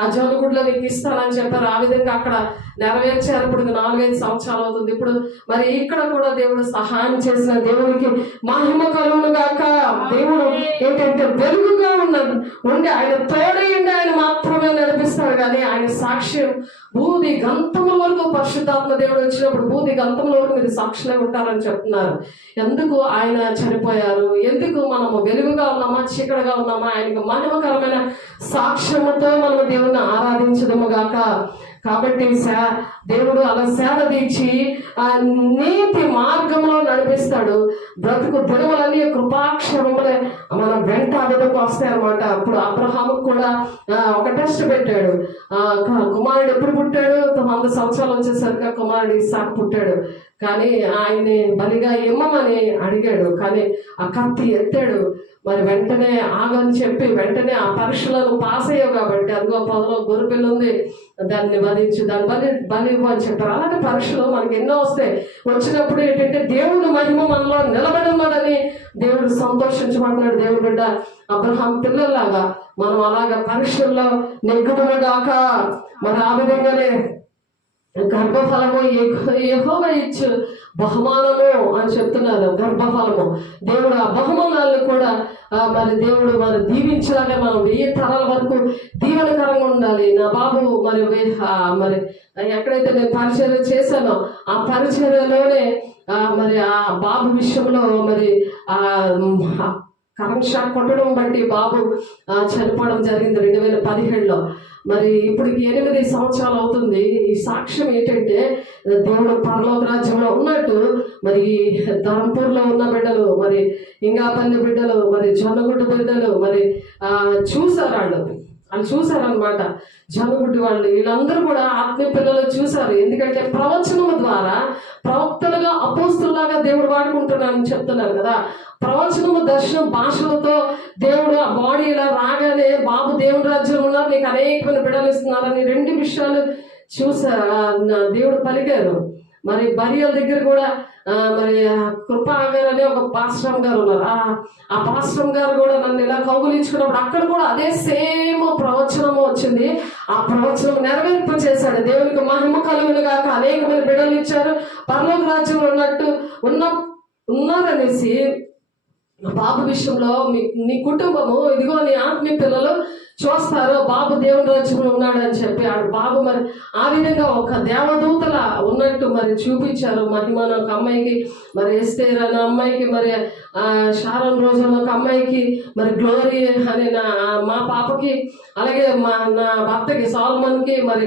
ఆ జోలుగుడ్లో నీకు ఇస్తానని చెప్పారు. ఆ విధంగా అక్కడ నెరవేర్చారు. ఇప్పుడు 4-5 సంవత్సరాలు అవుతుంది. ఇప్పుడు మరి ఇక్కడ కూడా దేవుడు సహాయం చేసిన దేవునికి మహిమ కలుగును గాక. దేవుడు ఏంటంటే వెలుగుగా ఉండి ఆయన తోడైండి, ఆయన మాత్రమే నడిపిస్తాడు. కానీ ఆయన సాక్ష్యం భూది గంతముల వరకు, పరిశుద్ధాత్మ దేవుడు వచ్చినప్పుడు భూది గంతముల వరకు మీరు సాక్షులే ఉంటారని చెప్తున్నారు. ఎందుకు ఆయన చనిపోయారు, ఎందుకు మనము వెలుగుగా ఉన్నామా చీకటిగా ఉన్నామా, ఆయనకు మహిమకరమైన సాక్ష్యముతో మనము దేవుని ఆరాధించదము గాక. కాబట్టి దేవుడు అలా సేవ తీర్చి ఆ నీతి మార్గంలో నడిపిస్తాడు. బ్రతుకు దినములన్నీ కృపాక్షరములే మన వెంట విధకు వస్తాయి అన్నమాట. అప్పుడు అబ్రహాముకు కూడా ఒక టెస్ట్ పెట్టాడు. కుమారుడు ఎప్పుడు పుట్టాడు? 100 సంవత్సరాలు వచ్చేసరికి కుమారుడు ఇస్సాకు పుట్టాడు. కానీ ఆయన్ని బలిగా ఇమ్మమని అడిగాడు. కానీ ఆ కత్తి ఎత్తాడు. మరి వెంటనే ఆగని చెప్పి వెంటనే ఆ పరీక్షలను పాస్ అయ్యావు కాబట్టి అదిగో పొదలో గొర్రెపిల్ల ఉంది, దాన్ని వధించి దాన్ని బలి ఇవ్వు అని చెప్పారు. అలాగే పరీక్షలు మనకి ఎన్నో వస్తాయి. వచ్చినప్పుడు ఏంటంటే దేవుని మహిమ మనలో నిలబడి ఉన్నాడని దేవుడు సంతోషించమంటున్నాడు. దేవుడు బిడ్డ అబ్రహాం పిల్లల్లాగా మనం అలాగా పరీక్షల్లో నెగ్గుడుగాక. మరి ఆ విధంగానే గర్భఫలము యెహోవా ఇచ్చు బహుమానము అని చెప్తున్నారు. గర్భఫలము దేవుడు ఆ బహుమానాలను కూడా మరి దేవుడు మరి దీవించలాగా మనం 1000 తరాల వరకు దీవెనకరంగా ఉండాలి. నా బాబు మరి మరి ఎక్కడైతే నేను పరిచర్య చేశానో ఆ పరిచర్యలోనే మరి ఆ బాబు విషయంలో మరి కరెంట్ షాక్ కొట్టడం బట్టి బాబు చనిపోవడం జరిగింది 2017లో. మరి ఇప్పటికి 8 సంవత్సరాలు అవుతుంది. ఈ సాక్ష్యం ఏంటంటే దేవుడు పరలోక రాజ్యంలో ఉన్నట్టు మరి ధర్మపూర్లో ఉన్న బిడ్డలు, మరి ఇంగాపల్లి బిడ్డలు, మరి జొన్నగుడ్డ బిడ్డలు మరి చూసారు. వాళ్ళు చూసారనమాట. జొన్నగుడ్డి వాళ్ళు వీళ్ళందరూ కూడా ఆత్మీయ పిల్లలు చూసారు. ఎందుకంటే ప్రవచనము ద్వారా ప్రవక్తలుగా అపోస్తులుగా దేవుడు వాడుకుంటున్నారని చెప్తున్నారు కదా. ప్రవచనము, దర్శనం, భాషలతో దేవుడు ఆ బాడీ ఇలా రాగానే బాబు దేవుని రాజ్యంలో ఉన్నారు, నీకు అనేకమైన బిడ్డలు ఇస్తున్నారని 2 విషయాలు దేవుడు పలికారు. మరి బరియల దగ్గర కూడా మరి కృపా గారు అనే ఒక పాస్టమ్ గారు ఉన్నారు. ఆ పాస్టమ్ గారు కూడా నన్ను ఇలా కౌగులించుకున్నప్పుడు అక్కడ కూడా అదే సేమ్ ప్రవచనము వచ్చింది. ఆ ప్రవచనం నెరవేర్పు చేశాడు. దేవునికి మహిమ కలుగును గాక. అనేకమైన బిడ్డలు ఇచ్చారు. పరలోక రాజ్యంలో ఉన్నారనేసి బాబు విషయంలో నీ కుటుంబము ఇదిగో నీ ఆత్మీయ పిల్లలు చూస్తారు బాబు దేవుని రాజ్యంలో ఉన్నాడు అని చెప్పి బాబు మరి ఆ విధంగా ఒక దేవదూతల ఉన్నట్టు మరి చూపించారు. మహిమను ఒక అమ్మాయికి, మరి ఎస్తేర్ అనే అమ్మాయికి, మరి షారోన్ రోజున ఒక అమ్మాయికి, మరి గ్లోరీ అనే మా పాపకి, అలాగే నా భర్తకి సాల్మన్కి, మరి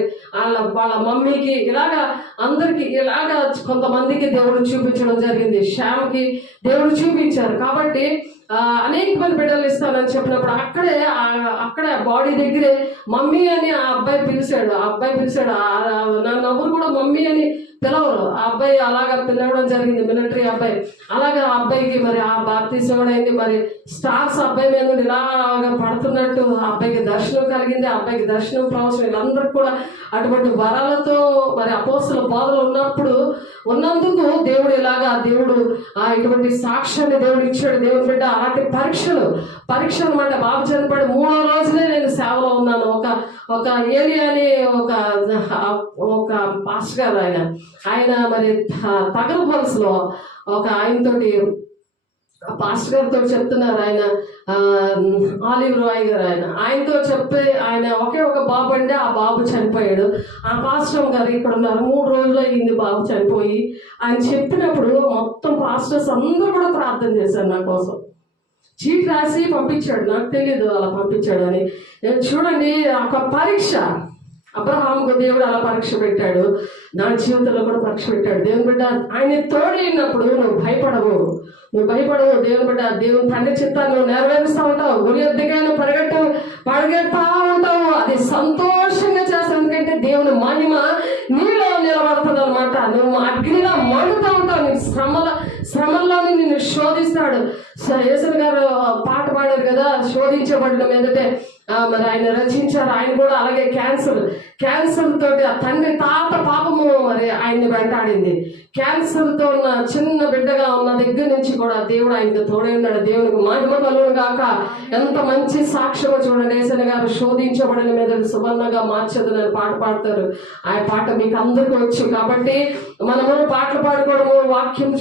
వాళ్ళ మమ్మీకి, ఇలాగా అందరికి ఇలాగా కొంతమందికి దేవుడు చూపించడం జరిగింది. శ్యామ్కి దేవుడు చూపించారు. కాబట్టి అనేక మంది బిడ్డలు ఇస్తానని చెప్పినప్పుడు అక్కడే బాడీ దగ్గరే మమ్మీ అని ఆ అబ్బాయి పిలిచాడు. నన్ను ఎవరు కూడా మమ్మీ అని పిలవరు. ఆ అబ్బాయి అలాగా పిలవడం జరిగింది. మిలిటరీ అబ్బాయి. అలాగా ఆ అబ్బాయికి మరి ఆ బాప్తిసం అయింది. మరి స్టార్స్ అబ్బాయి మీద ఇలాగా పడుతున్నట్టు ఆ అబ్బాయికి దర్శనం కలిగింది. ఆ అబ్బాయికి దర్శనం ప్రవచనం వీళ్ళందరూ కూడా అటువంటి వరాలతో మరి అపోస్తుల బోధలు ఉన్నందుకు దేవుడు ఇటువంటి సాక్ష్యాన్ని దేవుడు ఇచ్చాడు. దేవుడు బిడ్డ అలాంటి పరీక్షలు అన్నమాట. బాబు చనిపోయి 3వ రోజునే నేను సేవలో ఉన్నాను. ఒక ఏలియా అని ఒక పాస్టర్ గారు ఆయన మరి తగర వలసలో ఒక ఆయనతోటి పాస్టర్ గారితో చెప్తున్నారు. ఆయన ఆలివ్ రాయ్ గారు ఆయనతో చెప్పి ఆయన ఒకే ఒక బాబు అంటే ఆ బాబు చనిపోయాడు. ఆ పాస్టర్ గారు ఇక్కడ ఉన్నారు. 3 రోజులు అయింది బాబు చనిపోయి. ఆయన చెప్పినప్పుడు మొత్తం పాస్టర్స్ అందరూ కూడా ప్రార్థన చేశారు నా కోసం. చీట్ రాసి పంపించాడు. నాకు తెలియదు అలా పంపించాడు అని. చూడండి, ఒక పరీక్ష అబ్రహాముకు దేవుడు అలా పరీక్ష పెట్టాడు. నా జీవితంలో కూడా పరీక్ష పెట్టాడు. దేవుని బిడ్డ ఆయన తోడైనప్పుడు నువ్వు భయపడవు. దేవుని బిడ్డ దేవుని తండ్రి చిత్తాన్ని నువ్వు నెరవేరుస్తూ ఉంటావు. గురి ఎద్దుగా నువ్వు పరిగెడతా ఉంటావు. అది సంతోషంగా చేస్తావు. ఎందుకంటే దేవుని మహిమ నీలో నిలబడుతుంది అనమాట. నువ్వు అగ్నిలో మండుతూ ఉంటావు. నీకు శ్రమల్లోని నిన్ను శోధిస్తాడు. యేసయ్య గారు పాట పాడారు కదా, శోధించబడిన మీదటే మరి ఆయన రచించారు. ఆయన కూడా అలాగే క్యాన్సర్ తోటి ఆ తండ్రి తాత పాపము మరి ఆయన్ని వెంటాడింది. క్యాన్సర్ తో ఉన్న చిన్న బిడ్డగా ఉన్న దగ్గర నుంచి కూడా దేవుడు ఆయనకు తోడై ఉన్నాడు. దేవునికి మహిమ కలుగును గాక. ఎంత మంచి సాక్ష్యమో చూడండి. యేసయ్య గారు శోధించబడిన మీద సువర్ణగా మార్చదని పాట పాడతారు. ఆ పాట మీకు అందరికీ వచ్చు. కాబట్టి మనము పాటలు పాడుకోవడము వాక్యం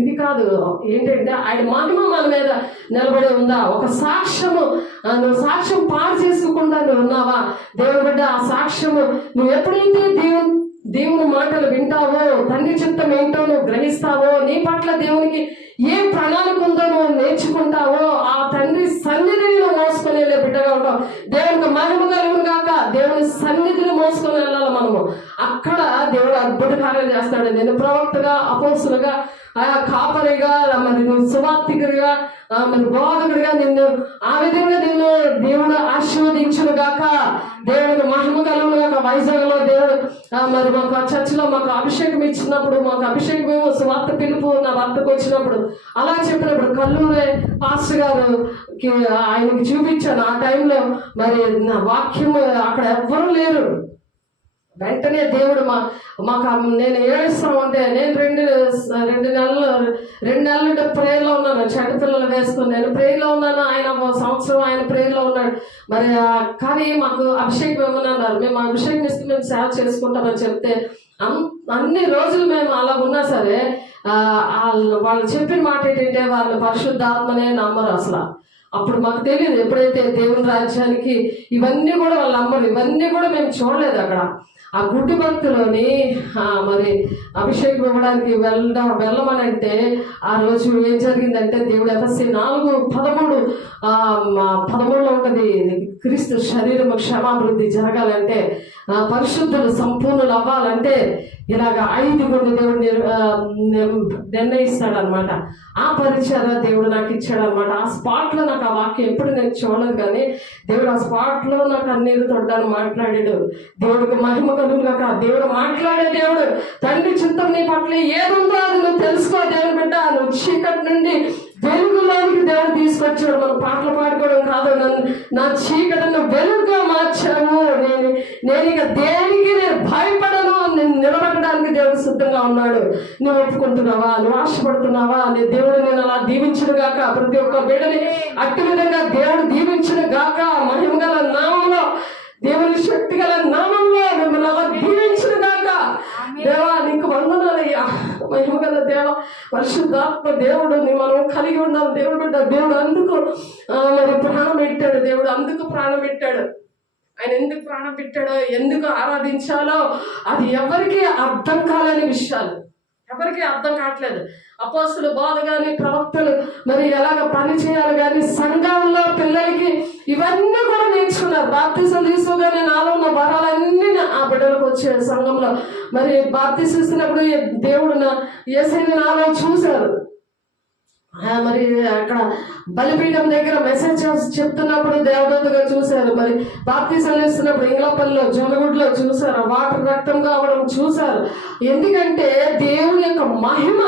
ఇది కాదు. ఏంటంటే ఆయన మహిమ మన మీద నిలబడి ఉందా? ఒక సాక్ష్యము నువ్వు సాక్ష్యం పాడు చేసుకోకుండా నువ్వు ఉన్నావా? దేవుని బిడ్డ ఆ సాక్ష్యము నువ్వు ఎప్పుడైతే దేవుని మాటలు వింటావో, తండ్రి చిత్తం ఏంటో నువ్వు గ్రహిస్తావో, నీ పట్ల దేవునికి ఏ ప్రణాళిక ఉందో నువ్వు నేర్చుకుంటావో, ఆ తండ్రి సన్నిధిని నువ్వు మోసుకొని వెళ్ళే బిడ్డగా ఉంటావు. దేవునికి మహిమ కలుగును గాక. దేవుని సన్నిధిని మోసుకొని వెళ్ళాలి మనము. ఆ అక్కడ దేవుడు అద్భుత కార్యం చేస్తాడు. నేను ప్రవక్తగా, అపోస్తులుగా, కాపరిగా, మరి నువ్వు సువార్తికుడిగా, మరి బోధకుడిగా నిన్ను ఆ విధంగా నిన్ను దేవుడు ఆశీర్వదించును గాక. దేవుడికి మహిమ కలుగును గాక. వైజాగ్ లో దేవుడు మరి మాకు చర్చిలో మాకు అభిషేకం ఇచ్చినప్పుడు, మాకు అభిషేకం సువార్త పిలుపు నా భర్తకు వచ్చినప్పుడు అలా చెప్పినప్పుడు కల్లూరే పాస్టర్ గారుకి ఆయనకి చూపించాను. ఆ టైంలో మరి నా వాక్యం అక్కడ ఎవ్వరూ లేరు. వెంటనే దేవుడు మాకు నేను ఏడుస్తామంటే నేను రెండు నెలలు ప్రేయర్లో ఉన్నాను. చెడ్డ పిల్లలు వేసుకుని నేను ప్రేయర్లో ఉన్నాను. ఆయన సంవత్సరం ఆయన ప్రేయర్లో ఉన్నాడు. మరి కానీ మాకు అభిషేకం ఇవ్వమన్నారు. మేము అభిషేకం ఇస్తే మేము సేవ చేసుకుంటామని చెప్తే అన్ని రోజులు మేము అలా ఉన్నా సరే వాళ్ళు చెప్పిన మాట ఏంటంటే వాళ్ళు పరిశుద్ధాత్మనే నమ్మరు అసలు. అప్పుడు మాకు తెలియదు. ఎప్పుడైతే దేవుని రాజ్యానికి ఇవన్నీ కూడా వాళ్ళు నమ్మరు. ఇవన్నీ కూడా మేము చూడలేదు అక్కడ. ఆ గుడ్డు భక్తులోని మరి అభిషేకం ఇవ్వడానికి వెళ్ళమని అంటే ఆ రోజు ఏం జరిగిందంటే దేవుడు ఎఫ్ఎస్సి 4:13 ఉంటుంది. క్రీస్తు శరీరము క్షమాభివృద్ధి జరగాలంటే, పరిశుద్ధులు సంపూర్ణులు అవ్వాలంటే ఇలాగ 5 దేవుడు నిర్ణయిస్తాడు అనమాట. ఆ పరిచయ దేవుడు నాకు ఇచ్చాడు అనమాట. ఆ స్పాట్లో నాకు ఆ వాక్యం ఎప్పుడు నేను చూడలేదు, కానీ దేవుడు ఆ స్పాట్లో నాకు అన్నీరు తొడ్డాను మాట్లాడాడు. దేవుడికి మహిమ కలుగుగాక. దేవుడు మాట్లాడే దేవుడు. తండ్రి చిత్తం నీ పట్ల ఏదుందో అది నువ్వు తెలుసుకో దేవుడు బిడ్డ. నువ్వు చీకటి నుండి వెలుగులోనికి దేవుడు తీసుకొచ్చాడు. మనం పాటలు పాడుకోవడం కాదు, నా చీకటిని వెలుగుగా మార్చావు. నేను ఇక దేనికి నేను భయపడను, నేను నిలబడడానికి దేవుడు సిద్ధంగా ఉన్నాడు. నువ్వు ఒప్పుకుంటున్నావా? నువ్వు ఆశపడుతున్నావా? దేవుడు నేను అలా దీవించును గాక. ప్రతి ఒక్క బిడ్డని అట్టి విధంగా దేవుడు దీవించును గాక. మహిమ గల నామంలో, దేవుని శక్తి గల నామంలో మిమ్మల్ని అలా దీవించును గాక. దేవా నీకు వందనాలయ్యా. మహిమ గల దేవ, పరిశుద్ధాత్మ దేవుడు మనం కలిగి ఉండాలి. దేవుడు బిడ్డ, దేవుడు అందుకు మరి ప్రాణం పెట్టాడు. దేవుడు అందుకు ప్రాణం పెట్టాడు. ఆయన ఎందుకు ప్రాణం పెట్టాడో, ఎందుకు ఆరాధించాలో అది ఎవరికి అర్థం కాలేని విషయాలు, ఎవరికి అర్థం కావట్లేదు. అపోస్తులు, బోధ కానీ, ప్రవక్తలు మరి ఎలాగ పని చేయాలి కానీ, సంఘంలో పిల్లలకి ఇవన్నీ కూడా నేర్చుకున్నారు. బాప్తిసం తీసుకోగానే నాలో ఉన్న వరాలన్నీ ఆ బిడ్డలకు వచ్చే సంఘంలో మరి బాప్తిసం ఇస్తున్నప్పుడు దేవుడు యేసయ్యని నాలో చూశారు. మరి అక్కడ బలిపీఠం దగ్గర మెసేజ్ చెప్తున్నప్పుడు దేవదూతగా చూశారు. మరి బాప్తిసం ఇస్తున్నప్పుడు ఇంగ్లపల్లిలో, జొన్నగుడిలో చూశారు. వాటర్ రక్తం కావడం చూశారు. ఎందుకంటే దేవుని యొక్క మహిమ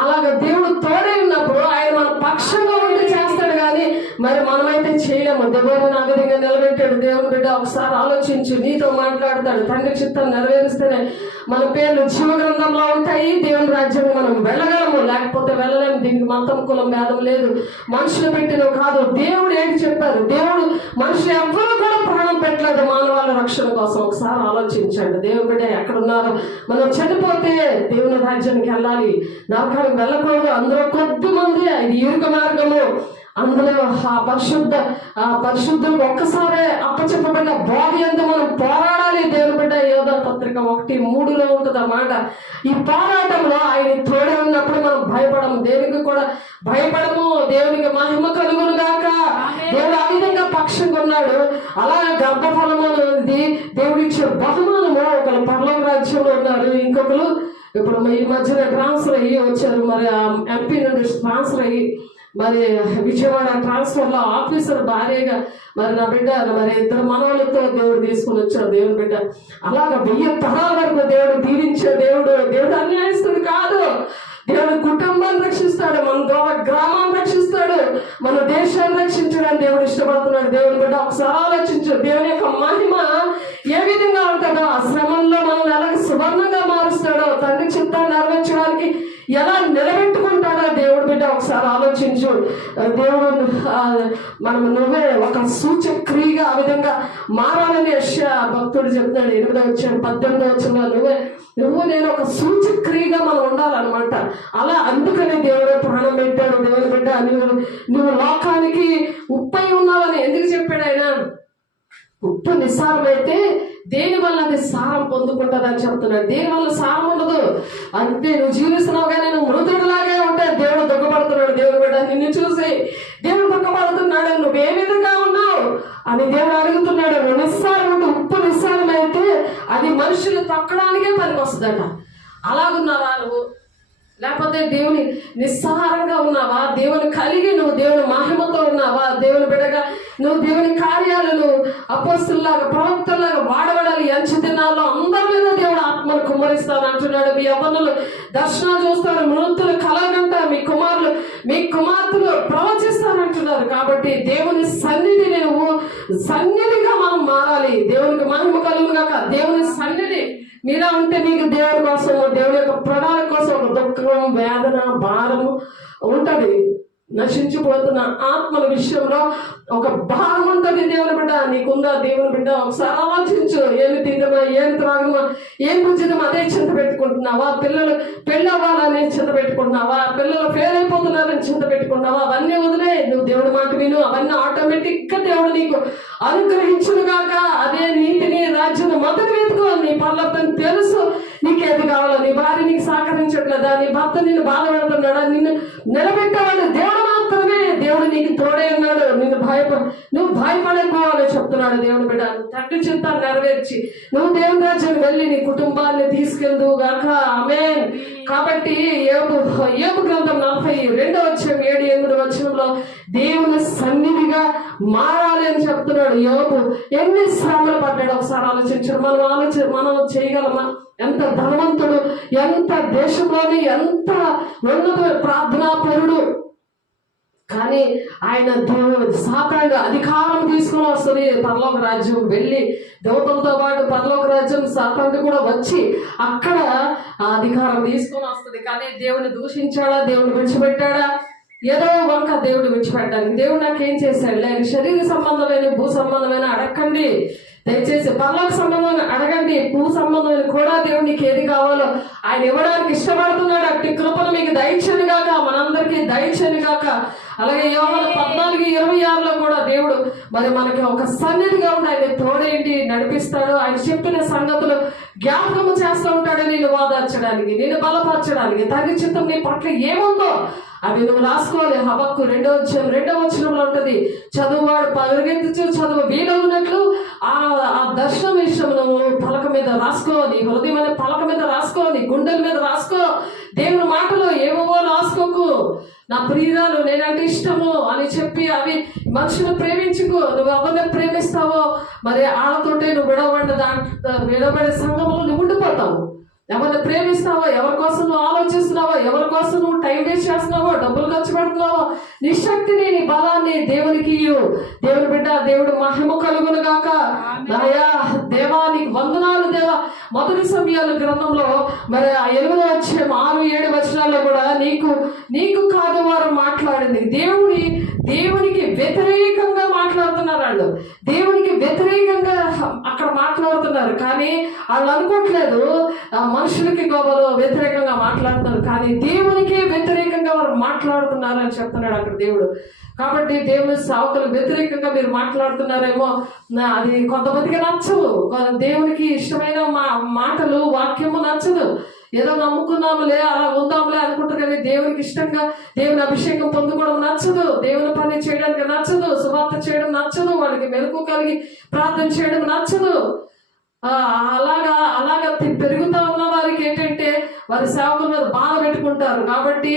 అలాగ దేవుడు తోడే ఉన్నప్పుడు ఆయన మన పక్షంగా ఉండి చేస్తాడు. కానీ మరి మనమైతే చేయలేము. దెబ్బను ఆ విధంగా నిలబెట్టాడు. దేవుని బిడ్డ ఒకసారి ఆలోచించు. నీతో మాట్లాడతాడు. తండ్రి చిత్తం నెరవేరిస్తేనే మన పేర్లు జీవ గ్రంథంలో ఉంటాయి. దేవుని రాజ్యం మనం వెళ్ళగలము, లేకపోతే వెళ్ళలేము. దీనికి మతం, కులం, భేదం లేదు. మనుషులు పెట్టినవి కాదు. దేవుడు ఏంటి చెప్పారు? దేవుడు మనుషులు ఎవ్వరూ కూడా ప్రాణం పెట్టలేదు మానవాళ్ళ రక్షణ కోసం. ఒకసారి ఆలోచించండి. దేవుని బిడ్డ ఎక్కడున్నారు? మనం చనిపోతే దేవుని రాజ్యానికి వెళ్ళాలి, నరకానికి వెళ్ళకూడదు. అందులో కొద్ది మంది, ఇది ఇరుక మార్గము. అందులో పరిశుద్ధులకు ఒక్కసారే అప్పచెప్పబడ్డ బోధ యందు మనం పోరాడాలి. దేవుని బిడ్డ యోధా పత్రిక 1:3 ఉంటుంది అన్నమాట. ఈ పోరాటంలో ఆయన తోడే ఉన్నప్పుడు మనం భయపడము, దేనికి కూడా భయపడము. దేవునికి మహిమ కలుగును గాక. దేవుడు ఆ విధంగా పక్షంగా ఉన్నాడు. అలాగే గర్భఫలము అనేది దేవుడు ఇచ్చే బహుమానము. ఒకరు పరలోక రాజ్యంలో ఉన్నారు, ఇంకొకరు ఇప్పుడు ఈ మధ్యన ట్రాన్స్ఫర్ అయ్యి వచ్చారు. మరి ఎంపీ నుండి ట్రాన్స్ఫర్ అయ్యి మరి విజయవాడ ట్రాన్స్ఫర్ లో ఆఫీసర్ భార్యగా మరి నా బిడ్డ మరి 2 మనవలతో దేవుడు తీసుకుని వచ్చాడు. దేవుని బిడ్డ అలాగా 1000 తరాల వరకు దేవుడు దీవించే దేవుడు. దేవుడు అన్యాయస్తుడు కాదు. దేవుడు కుటుంబాన్ని రక్షిస్తాడు, మన ద్వారా గ్రామాన్ని రక్షిస్తాడు, మన దేశాన్ని రక్షించడానికి దేవుడు ఇష్టపడుతున్నాడు. దేవుని బిడ్డ ఒకసారి ఆలోచించు. దేవుని యొక్క మహిమ ఏ విధంగా ఉంటుందో, ఆ శ్రమంలో మనల్ని ఎలాగ సువర్ణంగా మారుస్తాడో, తండ్రి చిత్తాన్ని నెరవేర్చడానికి ఎలా నిలబెట్టుకుంటాడో దేవుడి బిడ్డ ఒకసారి ఆలోచించు. దేవుడు నువ్వే ఒక సూచక్రియగా ఆ విధంగా మారాలని భక్తుడు చెప్తాడు. 8వ అధ్యాయం 18వ వచనంలో నువ్వు నేను ఒక సూచక్రియగా మనం ఉండాలన్నమాట. అలా అందుకని దేవుడు ప్రాణం పెట్టాడు. దేవుడి బిడ్డ నువ్వు లోకానికి ఉప్పై ఉన్నావని ఎందుకు చెప్పాడు ఆయన? ఉప్పు నిస్సారమైతే దేని వల్ల అది సారం పొందుకుంటుందని చెప్తున్నాడు. దేని వల్ల సారం ఉండదు. అంటే నువ్వు జీవిస్తున్నావు కానీ నువ్వు మృతుడిలాగే ఉంటే దేవుడు దుఃఖపడుతున్నాడు. దేవుడు బిడ్డ నిన్ను చూసి దేవుడు దుఃఖపడుతున్నాడు. నువ్వు ఏ విధంగా ఉన్నావు అని దేవుడు అడుగుతున్నాడు. నిస్సారం అంటే ఉప్పు నిస్సారమైతే అది మనుషులు తొక్కడానికే పనికి వస్తుందట. అలాగున్నావా నువ్వు? లేకపోతే దేవుని నిస్సారంగా ఉన్నావా? దేవుని కలిగి నువ్వు దేవుని మహిమతో ఉన్నావా? దేవుని బిడ్డగా నువ్వు దేవుని కార్యాలను అపోస్తుల్లాగా ప్రవక్తల్లాగా వాడబడాలి. ఎంచి దినాల్లో అందరి మీద దేవుడు ఆత్మను కుమ్మరిస్తాను అంటున్నాడు. మీ యవ్వనులు దర్శనాలు చూస్తారు, మృతులు కలగంట, మీ కుమారులు మీ కుమార్తెలు ప్రవచిస్తానంటున్నారు. కాబట్టి దేవుని సన్నిధిని నువ్వు సన్నిధిగా మనం మారాలి. దేవునికి మహిమ కలుగుగాక. దేవుని సన్నిధి మీరా ఉంటే నీకు దేవుడి కోసం, దేవుడి యొక్క ప్రణాళిక కోసం ఒక దుఃఖం, వేదన, భారము ఉంటుంది. నశించిపోతున్న ఆత్మల విషయంలో ఒక భారం ఉంటుంది. దేవుని బిడ్డ నీకుందా? దేవుని బిడ్డ ఒకసారి ఆలోచించు. ఏమి తిందమా, ఏం త్రాగమా, ఏం పుచ్చిదమా అదే చింత పెట్టుకుంటున్నావా? పిల్లలు పెళ్ళి అవ్వాలని చింత పెట్టుకుంటున్నావా? పిల్లలు ఫెయిల్ అయిపోతున్నారని చింత పెట్టుకుంటున్నావా? అవన్నీ వదిలే, నువ్వు దేవుడి మాట విను. అవన్నీ ఆటోమేటిక్ గా దేవుడు నీకు అనుగ్రహించునుగాక. అదే నీతిని రాజ్యం మొదటి వెతుకో. నీ పనులతను తెలుసు నీకేది కావాలో. నీ భార్య నీకు సహకరించట్లేదా? నీ భర్త నిన్ను బాధ పెడుతున్నాడా? నిన్ను నిలబెట్టేవాడు దేవుడు మాత్రమే. దేవుడు నీకు తోడే ఉన్నాడు. నువ్వు భయపడకపోవాలని చెప్తున్నాడు దేవుని బిడ్డ. తండ్రి చిత్తాన్ని నెరవేర్చి నువ్వు దేవుని రాజ్యం వెళ్ళి నీ కుటుంబాన్ని తీసుకెళ్దువు గాక. ఆమేన్. కాబట్టి యోబు గ్రంథం 42వ అధ్యాయం 7-8 వచనంలో దేవుని సన్నిధిగా మారాలి అని చెప్తున్నాడు. యోబు ఎన్ని శ్రమలు పడ్డాడు ఒకసారి ఆలోచించారు. మనం చేయగలమా? ఎంత ధనవంతుడు, ఎంత దేశంలోని ఎంత ఉన్నతమైన ప్రార్థనా పరుడు, కానీ ఆయన సాతానుడు అధికారం తీసుకుని వస్తుంది. పరలోక రాజ్యం వెళ్ళి దేవతలతో పాటు పరలోక రాజ్యం సాతానుడు కూడా వచ్చి అక్కడ ఆ అధికారం తీసుకొని వస్తుంది. కానీ దేవుని దూషించాడా? దేవుని విడిచిపెట్టాడా? ఏదో వంక దేవుడు విడిచిపెట్టాలి. దేవుడు నాకేం చేశాడు? లేని శరీర సంబంధమైన భూ సంబంధమైన అడగండి. దయచేసి పరలోక సంబంధమైన అడగండి. భూ సంబంధమైన కూడా దేవునికి ఏది కావాలో ఆయన ఇవ్వడానికి ఇష్టపడుతున్నాడు. అట్టి కృపను మీకు దయచేయను గాక, మనందరికీ దయచేయను గాక. అలాగే యోహాను 14:26లో కూడా దేవుడు మరి మనకి ఒక సన్నిధిగా ఉండి ఆయన తోడేంటి నడిపిస్తాడు. ఆయన చెప్పిన సంగతులు జ్ఞాపకము చేస్తూ ఉంటాడు. నిన్ను ఓదార్చడానికి, నిన్ను బలపరచడానికి, తండ్రి చిత్తం నీ పట్ల ఏముందో అవి నువ్వు రాసుకోవాలి. హబక్కు 2వ అధ్యాయం 2వ వచనంలో ఉంటుంది. చదువువాడు పరిగెత్తుచు చదువు వీలవునట్లు ఆ దర్శనం విషయం నువ్వు పలక మీద రాసుకో. నీ హృదయం అనే పలక మీద రాసుకో. నీ గుండెల మీద రాసుకో. దేవుని మాటలు ఏమో రాసుకోకు. నా ప్రియురాలు నేనంటే ఇష్టము అని చెప్పి అవి మనుషులు ప్రేమించుకో. నువ్వు ఎవరిని ప్రేమిస్తావో మరి వాళ్ళతోటే నువ్వు విడబడే సంఘంలో నువ్వు ఉండిపోతావు. ఎవరిని ప్రేమిస్తావో, ఎవరి కోసం నువ్వు ఆలోచిస్తున్నావో, ఎవరి కోసం నువ్వు టైం వేస్ట్ చేస్తున్నావో, డబ్బులు ఖర్చు పెడుతున్నావో, నీ శక్తిని నీ బలాన్ని దేవునికి ఇయ్యు. దేవుని బిడ్డ దేవుడు మహిమ కలుగును గాక. నాయా దేవా నీకు వందనాలు దేవా. మొదటి సమయాల గ్రంథంలో మరి 8వ అధ్యాయం 6-7 వచనాల్లో కూడా నీకు కాదు వారు మాట్లాడింది. దేవునికి వ్యతిరేకంగా మాట్లాడుతున్నారు. వాళ్ళు దేవునికి వ్యతిరేకంగా అక్కడ మాట్లాడుతున్నారు. కానీ వాళ్ళు అనుకోవట్లేదు మనుషులకి గొప్పలు వ్యతిరేకంగా మాట్లాడుతున్నారు, కానీ దేవునికి వ్యతిరేకంగా వారు మాట్లాడుతున్నారు అని చెప్తున్నాడు అక్కడ దేవుడు. కాబట్టి దేవుని సేవకులు వ్యతిరేకంగా మీరు మాట్లాడుతున్నారేమో, అది కొంతమందికి నచ్చవు. దేవునికి ఇష్టమైన మాటలు వాక్యము నచ్చదు. ఏదో నమ్ముకున్నాములే అలా ఉందాములే అనుకుంటారు, కానీ దేవునికి ఇష్టంగా దేవుని అభిషేకం పొందుకోవడం నచ్చదు. దేవుని పని చేయడానికి నచ్చదు. సువార్త చేయడం నచ్చదు. వాళ్ళకి మెలకు కలిగి ప్రార్థన చేయడం నచ్చదు. అలాగా పెరుగుతా ఉన్న వారికి ఏంటంటే వారి సేవకుల మీద బాధ పెట్టుకుంటారు. కాబట్టి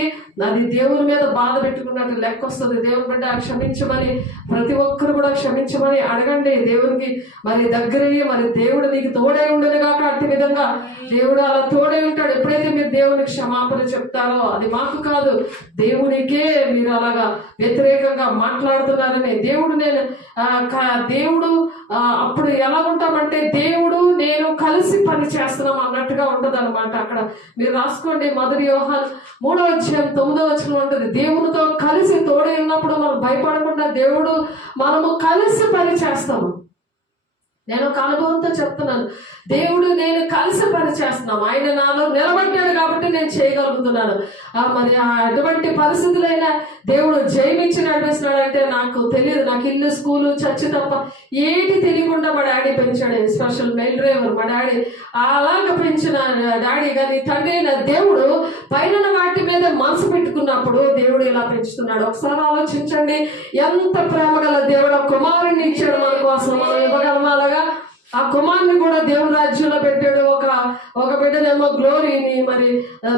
అది దేవుని మీద బాధ పెట్టుకున్నట్టు లెక్క వస్తుంది. దేవుని బిడ్డ క్షమించమని ప్రతి ఒక్కరు కూడా క్షమించమని అడగండి. దేవునికి మరి దగ్గరయ్యి మరి దేవుడు నీకు తోడే ఉండదు కాక అట్టి విధంగా దేవుడు అలా తోడే ఉంటాడు. ఎప్పుడైతే మీరు దేవునికి క్షమాపణ చెప్తారో అది మాకు కాదు, దేవునికే మీరు అలాగా వ్యతిరేకంగా మాట్లాడుతున్నారని దేవుడు అప్పుడు ఎలా ఉంటామంటే దేవుడు నేను కలిసి పని చేస్తున్నాం అన్నట్టుగా ఉంటది అనమాట. అక్కడ మీరు రాసుకోండి. మొదటి యోహాను 3వ అధ్యాయం 9వ వచనం ఉంటుంది. దేవునితో కలిసి తోడే ఉన్నప్పుడు మనం భయపడకుండా మనము కలిసి పని చేస్తాము. నేను ఒక అనుభవంతో చెప్తున్నాను. దేవుడు నేను కలిసి పని చేస్తున్నాం. ఆయన నాలో నిలబడ్డాడు కాబట్టి నేను చేయగలుగుతున్నాను. మరి అటువంటి పరిస్థితులైనా దేవుడు జయమిచ్చి నడిపిస్తున్నాడంటే నాకు తెలియదు. నాకు ఇల్లు, స్కూలు, చర్చి తప్ప ఏటి తెలియకుండా మా డాడీ పెంచాడు. స్పెషల్ మెయిల్ డ్రైవర్ మా డాడీ. అలాగ పెంచిన డాడీ కానీ తండ్రి అయిన దేవుడు పైన వాటి మీద మనసు పెట్టుకున్నప్పుడు దేవుడు ఇలా పెంచుతున్నాడు. ఒకసారి ఆలోచించండి, ఎంత ప్రేమ గల దేవుడు. కుమారుణ్ణి ఇచ్చాడు మన కోసం. మనం ఇవ్వగలమాలగా ఆ కుమారుని కూడా దేవుని రాజ్యంలో పెట్టాడు. ఒక బిడ్డనేమో గ్లోరీని మరి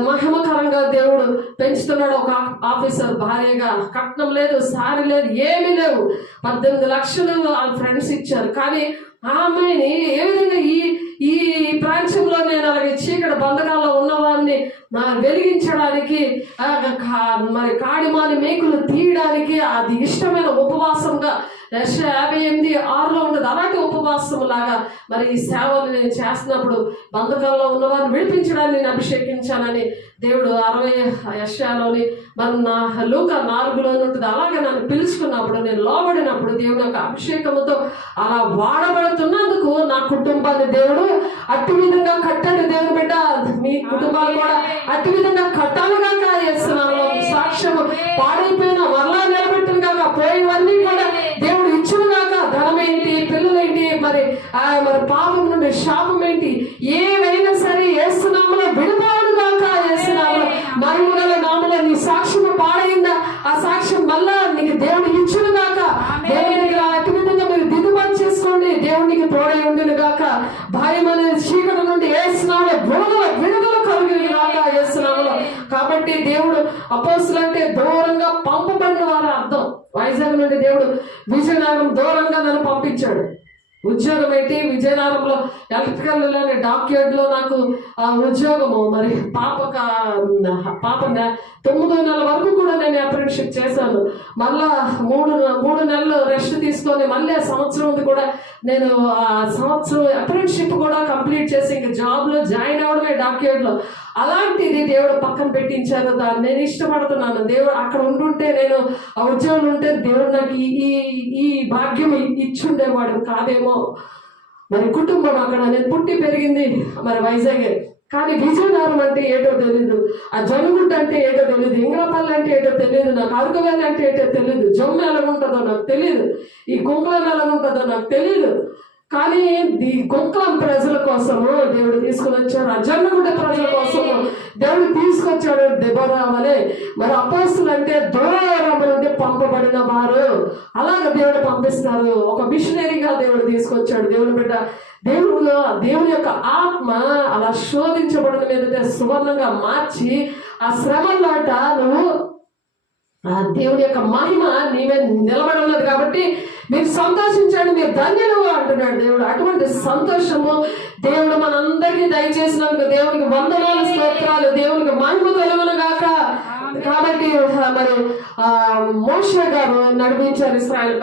మహిమకరంగా దేవుడు పెంచుతున్నాడు. ఒక ఆఫీసర్ భార్యగా, కట్నం లేదు, సారీ లేదు, ఏమీ లేవు. 18 లక్షలు వాళ్ళ ఫ్రెండ్స్ ఇచ్చారు. కానీ ఆమెని ఏ విధంగా ఈ ప్రాంతంలో నేను అలాగే చీకటి బంధకాల్లో ఉన్నవారిని వెలిగించడానికి మరి కాడిమాని మేకులు తీయడానికి అది ఇష్టమైన ఉపవాసంగా 58:6 ఉంటుంది. అలాంటి ఉపవాసం లాగా మరి ఈ సేవలు నేను చేస్తున్నప్పుడు బంధకాల్లో ఉన్నవారిని విడిపించడానికి నేను అభిషేకించానని దేవుడు 60 యెషయాలోని మరి నా లూకా 4లో ఉంటుంది. అలాగే నన్ను పిలుచుకున్నప్పుడు, నేను లోబడినప్పుడు దేవుడు యొక్క అభిషేకంతో అలా వాడబడుతున్నందుకు నా కుటుంబాన్ని దేవుడు అట్టి విధంగా కట్టాడు. దేవుని బిడ్డ, మీ కుటుంబాలు కూడా అట్టి విధంగా కట్టాలుగా చేస్తున్నాను. సాక్ష్యం పాడైపోయిన మరలా నిలబెట్టిన కాక, పోయినవన్నీ కూడా దేవుడు ఇచ్చును కాక, ధనమేంటి, పిల్లలేంటి, మరి పాపం నుండి శాపం ఏంటి, ఏవైనా సరే ఏసునామలో విడుదలను కాక, ఏసునామలో మహిమగల నామలో నీ సాక్ష్యం పాడైందా, ఆ సాక్ష్యం మళ్ళా నీకు దేవుడు ఇచ్చును కాక. దేవునికి అట్టి విధంగా మీరు దిద్దుబాటు చేసుకోండి. దేవునికి తోడై ఉండిన గాక. భయం అనే చీకటి నుండి ఏసునామలో విడుదల కలిగిన గాక, ఏసునామలో. కాబట్టి దేవుడు అపోస్తులు అంటే దూరంగా పంపబడిన వారు అర్థం. వైజాగ్ నుండి దేవుడు విజయనగరం దూరంగా నన్ను పంపించాడు. ఉద్యోగం ఏంటి, విజయనగరంలో ఎలక్ట్రికల్ డాక్యార్డ్లో నాకు ఉద్యోగము. మరి పాప 9 నెలల వరకు కూడా నేను అప్రెంటిషిప్ చేశాను. మళ్ళా 3 నెలలు రెస్ట్ తీసుకొని మళ్ళీ సంవత్సరం ఉంది కూడా నేను సంవత్సరం అప్రెంటిషిప్ కూడా కంప్లీట్ చేసి ఇంక జాబ్లో జాయిన్ అవడమే డాక్యార్డ్లో. అలాంటిది దేవుడు పక్కన పెట్టించారు. దాన్ని నేను ఇష్టపడుతున్నాను. దేవుడు అక్కడ ఉండుంటే, నేను ఆ ఉద్యోగంలో ఉంటే దేవుడు నాకు ఈ భాగ్యం ఇచ్చుండేవాడు కాదేమో. మరి కుటుంబం అక్కడ నేను పుట్టి పెరిగింది మరి వైజాగ్. కానీ విజయనగరం అంటే ఏటో తెలీదు, ఆ జనుగుడ్డ అంటే ఏటో తెలీదు, ఇంగ్రపల్లి అంటే ఏటో తెలియదు, నాకు అరకువేలి అంటే ఏటో తెలియదు, జమ్ము ఎలాగుంటుందో నాకు తెలియదు, ఈ గుంకలం ఎలాగుంటుందో నాకు తెలియదు. కానీ ఈ గుంకలం ప్రజల కోసము దేవుడు తీసుకుని వచ్చాడు. ఆ జన్మగుడ్డ ప్రజల కోసము దేవుడు తీసుకొచ్చాడు. దెబోరా వలె మరి అపోస్తులు అంటే దూరం నుండి పంపబడిన వారు. అలాగే దేవుడు పంపిస్తారు. ఒక మిషనరీగా దేవుడు తీసుకొచ్చాడు. దేవుడు బిడ్డ, దేవుని యొక్క ఆత్మ అలా శోధించబడిన మీద సువర్ణంగా మార్చి ఆ శ్రమల్లోట నువ్వు దేవుడి యొక్క మహిమ నీవే నిలబడలేదు. కాబట్టి మీరు సంతోషించండి, మీరు ధన్యులు అంటున్నాడు దేవుడు. అటువంటి సంతోషము దేవుడు మనందరికీ దయచేసినందుకు దేవునికి వందనాలు, స్తోత్రాలు. దేవునికి మహిమ కలుగును గాక. కాబట్టి మరి మోషే గారు నడిపించారు ఇశ్రాయేల్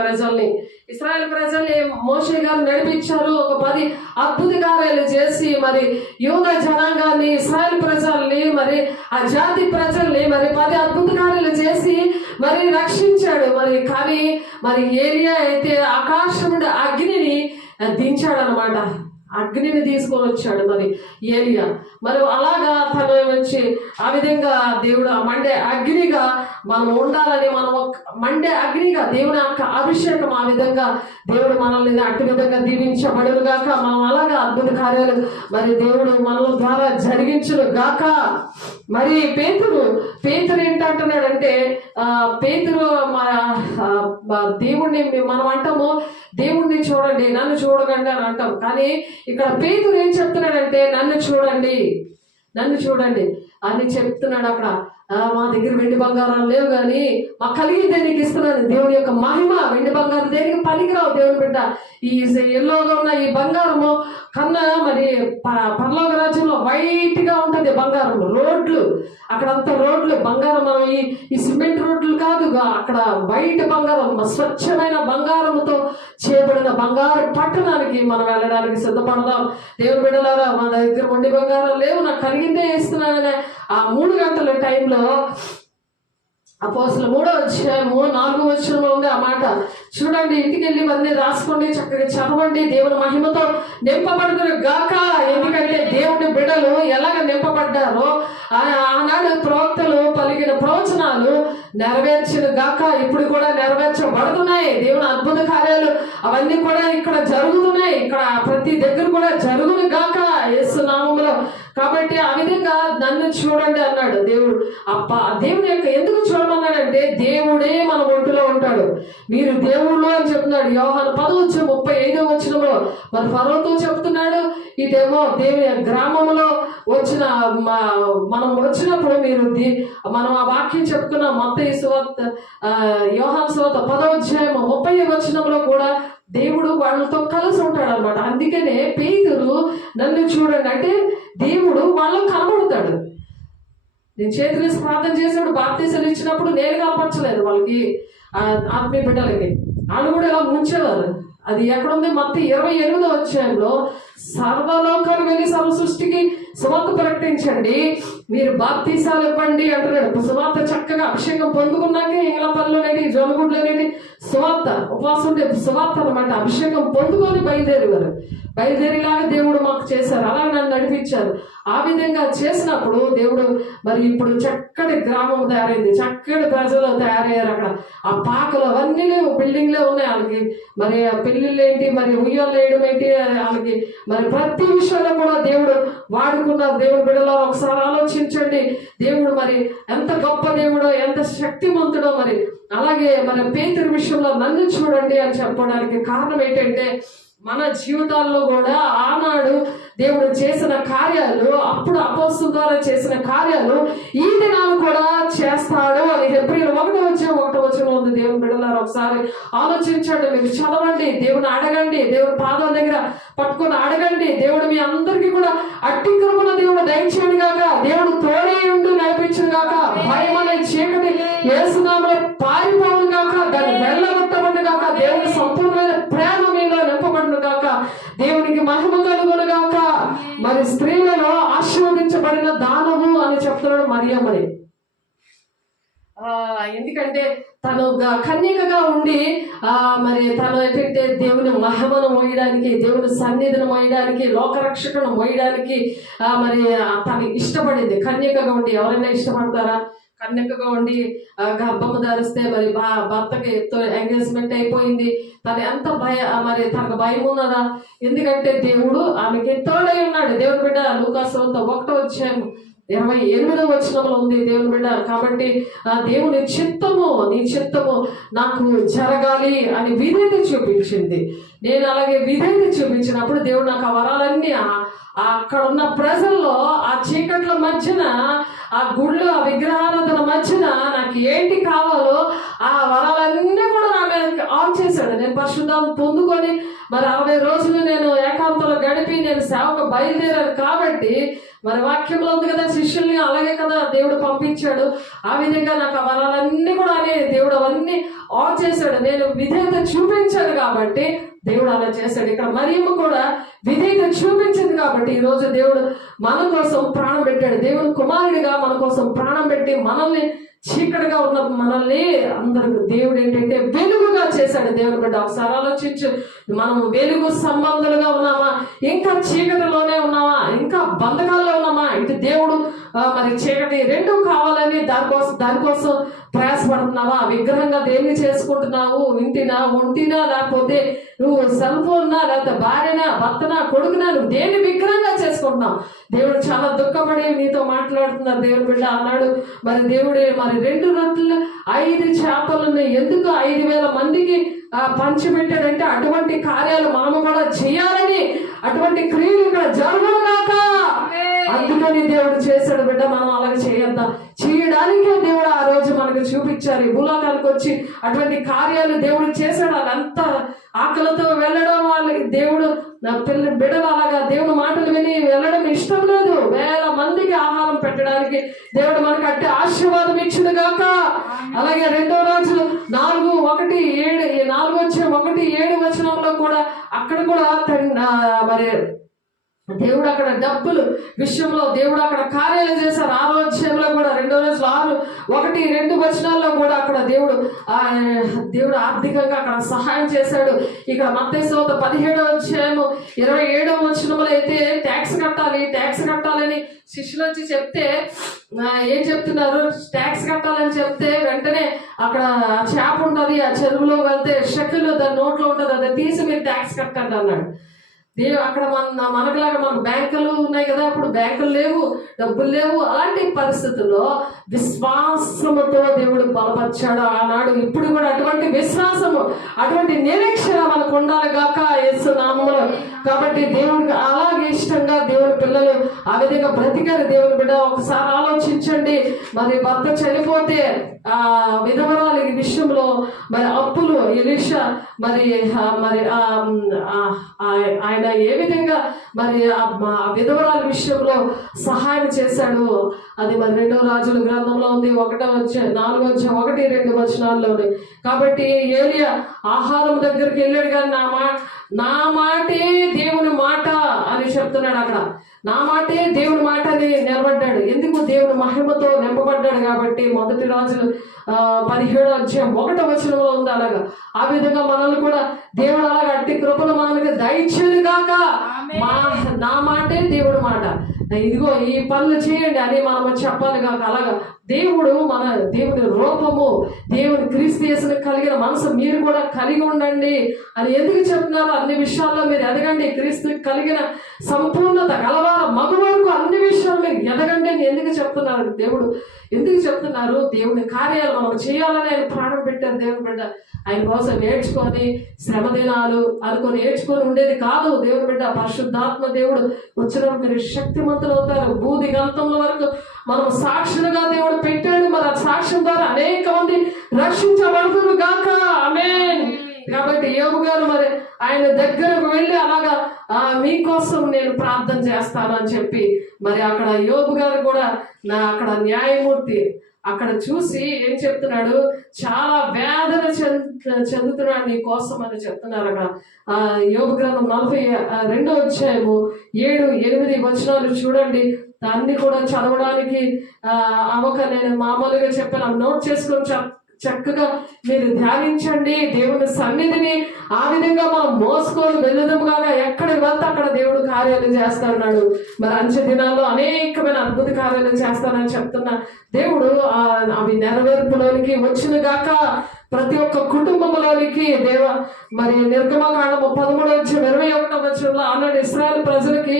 ప్రజల్ని మోషే గారు నడిపించారు. ఒక 10 అద్భుత కార్యాలు చేసి మరి యూదా జనాంగాన్ని, ఇశ్రాయేల్ ప్రజల్ని, మరి ఆ జాతి ప్రజల్ని మరి 10 అద్భుత కార్యాలు చేసి మరి రక్షించాడు. మరి కానీ మరి ఏలియా అయితే ఆకాశం నుండి అగ్నిని దించాడు అనమాట. అగ్నిని తీసుకొని వచ్చాడు మరి ఏలియా. మరి అలాగా తను వచ్చి ఆ విధంగా దేవుడు మండే అగ్నిగా మనం ఉండాలని, మనం మండే అగ్నిగా దేవుని యొక్క అభిషేకం ఆ విధంగా దేవుడు మనల్ని అట్టి విధంగా దీవించబడును గాక. మనం అలాగా అద్భుత కార్యాలు మరి దేవుడు మనల ద్వారా జరిగించును గాక. మరి పేతురు ఏంటంటున్నాడంటే, పేతురు దేవుణ్ణి మనం అంటాము, దేవుణ్ణి చూడండి, నన్ను చూడకండి అని అంటాం. కానీ ఇక్కడ పేతురు ఏం చెప్తున్నాడంటే, నన్ను చూడండి అని చెప్తున్నాడు. అక్కడ మా దగ్గర వెండి బంగారాలు లేవు, కానీ మాకు కలిగిందే నీకు ఇస్తున్నాను. దేవుని యొక్క మహిమ, వెండి బంగారం దేనికి పనికిరావు. దేవుని బిడ్డ, ఈ ఎల్లోగా ఉన్న ఈ బంగారము కన్నా మరి పరలోక రాజ్యంలో వైట్ గా ఉంటది బంగారం. రోడ్లు అక్కడంతా రోడ్లు బంగారం, మనం ఈ సిమెంట్ రోడ్లు కాదు, అక్కడ వైట్ బంగారం, స్వచ్ఛమైన బంగారంతో చేయబడిన బంగారు పట్టణానికి మనం వెళ్ళడానికి సిద్ధపడదాం. దేవుని బిడ్డలారా, మన దగ్గర వెండి బంగారం లేవు, నాకు కలిగిందే ఇస్తున్నాననే ఆ 3 గంటల టైంలో అపోస్తలుల 3వ అధ్యాయము 4వ వచనంలో ఉంది ఆ మాట. చూడండి, ఇంటికి వెళ్ళి ఇవన్నీ రాసుకోండి, చక్కగా చదవండి. దేవుని మహిమతో నింపబడుతున్న గాక. ఎందుకంటే దేవుని బిడ్డలు ఎలాగ నింపబడ్డారో ఆనాడు ప్రవక్తలు పలికిన ప్రవచనాలు నెరవేర్చిన గాక. ఇప్పుడు కూడా నెరవేర్చబడుతున్నాయి. దేవుని అద్భుత కార్యాలు అవన్నీ కూడా ఇక్కడ జరుగుతున్నాయి. ఇక్కడ ప్రతి దగ్గర కూడా జరుగును గాక యేసు నామములో. కాబట్టి ఆ విధంగా నన్ను చూడండి అన్నాడు దేవుడు. దేవుని యొక్క ఎందుకు చూడమన్నాడంటే దేవుడే మన ఒంటిలో ఉంటాడు. మీరు దేవుళ్ళు అని చెప్తున్నాడు. యోహాను 10:35 వచనంలో మరి ఫరోతో చెప్తున్నాడు. ఇదేమో దేవుని గ్రామంలో వచ్చిన మనం వచ్చినప్పుడు మీరు మనం ఆ వాక్యం చెప్పుకున్న మత్తయి సువార్త యోహాను సువార్త 10వ అధ్యాయం 30వ వచనంలో కూడా దేవుడు వాళ్ళతో కలిసి ఉంటాడు అనమాట. అందుకనే పేతురు నన్ను చూడండి అంటే దేవుడు వాళ్ళకు కనబడతాడు. నేను చేతులేసి ప్రార్థన చేసినప్పుడు బాప్తీసాలు ఇచ్చినప్పుడు నేను కనపరచలేదు వాళ్ళకి, ఆత్మీయ బిడ్డలకి. వాళ్ళు కూడా ఇలా ముంచేవారు. అది ఎక్కడుంది? మత్తయి 28వ అధ్యాయంలో సర్వలోకాలు వెళ్ళి సర్వ సృష్టికి సువార్త ప్రకటించండి, మీరు బాప్తీసాలు ఇవ్వండి అంటున్నాడు. సువార్త చక్కగా అభిషేకం పొందుకున్నాకే ఇంగ్ల పనులనేది జోలగుడ్లు అనేది సువార్త ఉపవాసం ఉంటే సువార్త అనమాట. అభిషేకం పొందుకొని బయలుదేరిలాగా దేవుడు మాకు చేశారు. అలాగే నన్ను నడిపించారు. ఆ విధంగా చేసినప్పుడు దేవుడు మరి ఇప్పుడు చక్కటి గ్రామం తయారైంది, చక్కటి ప్రజలు తయారయ్యారు. అక్కడ ఆ పాకలు అవన్నీ లేవు, బిల్డింగ్లే ఉన్నాయి. వాళ్ళకి మరి పెళ్ళిళ్ళు ఏంటి, మరి ఉయ్యాలు వేయడం ఏంటి, వాళ్ళకి మరి ప్రతి విషయంలో కూడా దేవుడు వాడుకున్నారు. దేవుడు బిడ్డలో ఒకసారి ఆలోచించండి. దేవుడు మరి ఎంత గొప్ప దేవుడో, ఎంత శక్తిమంతుడో. మరి అలాగే మన పేతురు విషయంలో నన్ను చూడండి అని చెప్పడానికి కారణం ఏంటంటే మన జీవితాల్లో కూడా ఆనాడు దేవుడు చేసిన కార్యాలు, అప్పుడు అపోస్తలుల ద్వారా చేసిన కార్యాలు ఈ దినాలు కూడా చేస్తాడు అని హెబ్రీయుల 1వ వచనం ఉంది. దేవుని బిడ్డలారా ఒకసారి ఆలోచించండి, మీరు చదవండి, దేవుని అడగండి, దేవుని పాదాల దగ్గర పట్టుకొని అడగండి. దేవుడు మీ అందరికీ కూడా అట్టి కృపణ దేవుడు దయచేయను గాక. దేవుడు తోడే ఉండి నడిపించను గాక. భయం అనే చీకటి యేసు నామములో పారిపోవును గాక. దాన్ని వెళ్ళగొట్టబడును గాక. దేవుని సంపూర్ణమైన ప్రేమ మీలో నింపబడును గాక. దేవునికి మహిమ కలుగును గాక. మరి స్త్రీలలో ఆశీర్వదించబడిన దానవు అని చెప్తున్నాడు మరియమ్మని. ఎందుకంటే తను కన్యకగా ఉండి మరి తను ఏంటంటే దేవుని మహిమను మోయడానికి, దేవుని సన్నిధిని మోయడానికి, లోకరక్షకను మోయడానికి మరి తను ఇష్టపడింది. కన్యకగా ఉండి ఎవరైనా ఇష్టపడతారా? కన్యకగా ఉండి గర్భము ధరిస్తే మరి భర్తకి ఎంగేజ్మెంట్ అయిపోయింది. తను ఎంత మరి తనకు భయం ఉన్నదా? ఎందుకంటే దేవుడు ఆమెకి తోడై ఉన్నాడు. దేవుని బిడ్డ లూకాసు 1వ అధ్యాయం 28వ వచనంలో ఉంది దేవుని బిడ్డ. కాబట్టి దేవుని చిత్తము, నీ చిత్తము నాకు జరగాలి అని విధేయత చూపించింది. నేను అలాగే విధేయత చూపించినప్పుడు దేవుడు నాకు ఆ వరాలన్నీ అక్కడ ఉన్న ప్రజల్లో ఆ చీకట్ల మధ్యన, ఆ గుళ్ళు, ఆ విగ్రహారాధన మధ్యన నాకు ఏంటి కావాలో ఆ వరాలన్నీ కూడా నా మీద ఆన్ చేశాడు. నేను పరిశుద్ధాన్ని పొందుకొని మరి 60 రోజులు నేను ఏకాంతంలో గడిపి నేను సేవకు బయలుదేరాను. కాబట్టి మరి వాక్యంలో ఉంది కదా, శిష్యుల్ని అలాగే కదా దేవుడు పంపించాడు. ఆ విధంగా నాకు ఆ వరాలన్నీ కూడా అనే దేవుడు అవన్నీ ఆన్ చేశాడు. నేను విధేయత చూపించాను కాబట్టి దేవుడు అలా చేశాడు. ఇక్కడ మరియమ్మ కూడా విధేయత చూపించింది కాబట్టి ఈరోజు దేవుడు మన కోసం ప్రాణం పెట్టాడు. దేవుడు కుమారుడిగా మన కోసం ప్రాణం పెట్టి మనల్ని చీకటిగా ఉన్న మనల్ని అందరికి దేవుడు ఏంటంటే వెలుగుగా చేశాడు. దేవుని బిడ్డ ఒకసారి ఆలోచించు. మనం వెలుగు సంబంధాలుగా ఉన్నామా, ఇంకా చీకటిలోనే ఉన్నామా, ఇంకా బంధకాల్లో ఉన్నామా? ఇటు దేవుడు మరి చీకటి రెండు కావాలని దానికోసం ప్రయాసపడుతున్నావా? విగ్రహంగా దేన్ని చేసుకుంటున్నావు? ఇంటినా, ఒంటినా, లేకపోతే నువ్వు సెల్ ఫోన్నా, లేకపోతే భార్యనా, భర్తనా, కొడుకునా, నువ్వు దేన్ని విగ్రహంగా చేసుకుంటున్నావు? దేవుడు చాలా దుఃఖపడి నీతో మాట్లాడుతున్నారు. దేవుని బిడ్డ అన్నాడు మరి దేవుడే మరి 2 రొట్టెలు 5 చేపలను ఎందుకు 5,000 మందికి పంచిపెట్టాడంటే అటువంటి కార్యాలు మనము కూడా చేయాలని, అటువంటి క్రియలు ఇక్కడ జరుగుగాక. అందుకని దేవుడు చేశాడు. బిడ్డ మనం అలాగే చేయొద్దా? చేయడానికే దేవుడు ఆ రోజు మనకు చూపించారు. ఈ భూలోకానికి వచ్చి అటువంటి కార్యాలు దేవుడు చేశాడు. వాళ్ళంతా ఆకలితో వెళ్ళడం, వాళ్ళకి దేవుడు బిడ్డలు అలాగా దేవుడు మాటలు విని వెళ్ళడం ఇష్టం లేదు. 1000 మందికి ఆహారం పెట్టడానికి దేవుడు మనకు అట్టి ఆశీర్వాదం ఇచ్చింది గాక. అలాగే 2వ రాజులు 4:1-7 వచనంలో కూడా అక్కడ కూడా మరి దేవుడు అక్కడ డబ్బులు విషయంలో దేవుడు అక్కడ కార్యాలు చేశారు. 6వ అధ్యాయంలో కూడా 2వ రోజులు 1-2 వచనాల్లో కూడా అక్కడ దేవుడు ఆర్థికంగా అక్కడ సహాయం చేశాడు. ఇక్కడ మత్తయి సువార్త 17వ అధ్యాయము 27వ వచనంలో అయితే ట్యాక్స్ కట్టాలని శిష్యులు వచ్చి చెప్తే ఏం చెప్తున్నారు, ట్యాక్స్ కట్టాలని చెప్తే వెంటనే అక్కడ చేప ఉంటుంది, ఆ చెరువులో వెళ్తే షెకెల్ దాని నోట్లో ఉంటుంది, అది తీసి మీరు ట్యాక్స్ కట్టండి అన్నాడు. అక్కడ మనకులాగా మన బ్యాంకులు ఉన్నాయి కదా, అప్పుడు బ్యాంకులు లేవు, డబ్బులు లేవు. అలాంటి పరిస్థితుల్లో విశ్వాసముతో దేవుడు బలపరిచాడు ఆనాడు. ఇప్పుడు కూడా అటువంటి విశ్వాసము, అటువంటి నిరీక్షణ మనకు ఉండాలి గాక యేసు నామములో. కాబట్టి దేవుడికి అలాగే ఇష్టంగా దేవుని పిల్లలు ఆ విధంగా బ్రతికారు. దేవుని బిడ్డ ఒకసారి ఆలోచించండి. మరి భర్త చనిపోతే ఆ విధవరాలి విషయంలో మరి అప్పులు ఎలీషా మరి ఆయన ఏ విధంగా మరి ఆ విధవరాలి విషయంలో సహాయం చేశాడు. అది మరి 2వ రాజుల గ్రంథంలో ఉంది, 4-2 వచనాల్లోనే. కాబట్టి ఏలియా ఆహారం దగ్గరికి వెళ్ళాడు కానీ నా మాటే దేవుని మాట అని చెప్తున్నాడు. అక్కడ నా మాటే దేవుని మాట అని నిలబడ్డాడు. ఎందుకు? దేవుని మహిమతో నింపబడ్డాడు కాబట్టి. 1 రాజులు 17వ అధ్యాయం 1వ వచనంలో ఉంది. అలాగా ఆ విధంగా మనల్ని కూడా దేవుడు అలాగా అట్టి కృపను మనకి దయచేది కాక. నా మాటే దేవుడి మాట, ఇదిగో ఈ పనులు చేయండి అని మనం చెప్పాలి కాక. అలాగా దేవుడు మన దేవుని రూపము, దేవుని క్రీస్తు యేసుని కలిగిన మనసు మీరు కూడా కలిగి ఉండండి అని ఎందుకు చెప్తున్నారు? అన్ని విషయాల్లో మీరు ఎదగండి, క్రీస్తు కలిగిన సంపూర్ణత గలవారు మగు వరకు అన్ని విషయాలు మీరు ఎదగండి అని ఎందుకు చెప్తున్నారు? దేవుడు ఎందుకు చెప్తున్నారు? దేవుని కార్యాలు మనం చేయాలని ఆయన ప్రాణం పెట్టారు. దేవుని బిడ్డ ఆయన కోసం ఏడ్చుకొని శ్రమ దినాలు అనుకొని ఏడ్చుకొని ఉండేది కాదు. దేవుని బిడ్డ పరిశుద్ధాత్మ దేవుడు వచ్చినప్పుడు మీరు శక్తిమంతులు అవుతారు. భూది గంతముల వరకు మనం సాక్షులుగా దేవుడు పెట్టాడు. మరి ఆ సాక్ష్యం ద్వారా అనేక మంది రక్షించబడుతున్నారు గాక. ఆమేన్. కాబట్టి యోబు గారు మరి ఆయన దగ్గరకు వెళ్ళి అలాగా మీకోసం నేను ప్రార్థన చేస్తాను అని చెప్పి మరి అక్కడ యోబు గారు కూడా అక్కడ న్యాయమూర్తి అక్కడ చూసి ఏం చెప్తున్నాడు, చాలా వేదన చెందుతున్నాడు నీ కోసం అని చెప్తున్నారు. అక్కడ యోబు గ్రంథం 42వ అధ్యాయము 7-8 వచనాలు చూడండి. దాన్ని కూడా చదవడానికి నేను మామూలుగా చెప్పాను, నోట్ చేసుకొని చక్కగా మీరు ధ్యానించండి. దేవుని సన్నిధిని ఆ విధంగా మనం మోసుకొని వెళ్ళదుగా ఎక్కడ వెళ్తే అక్కడ దేవుడు కార్యాలు చేస్తున్నాడు. మరి అంచె దినాల్లో అనేకమైన అద్భుత కార్యాలు చేస్తానని చెప్తున్న దేవుడు అవి నెరవేర్పులోనికి వచ్చిన గాక. ప్రతి ఒక్క కుటుంబంలోనికి మరి నిర్గమకాండము 13-21 వచనంలో అన్నాడు, ఇశ్రాయేలు ప్రజలకి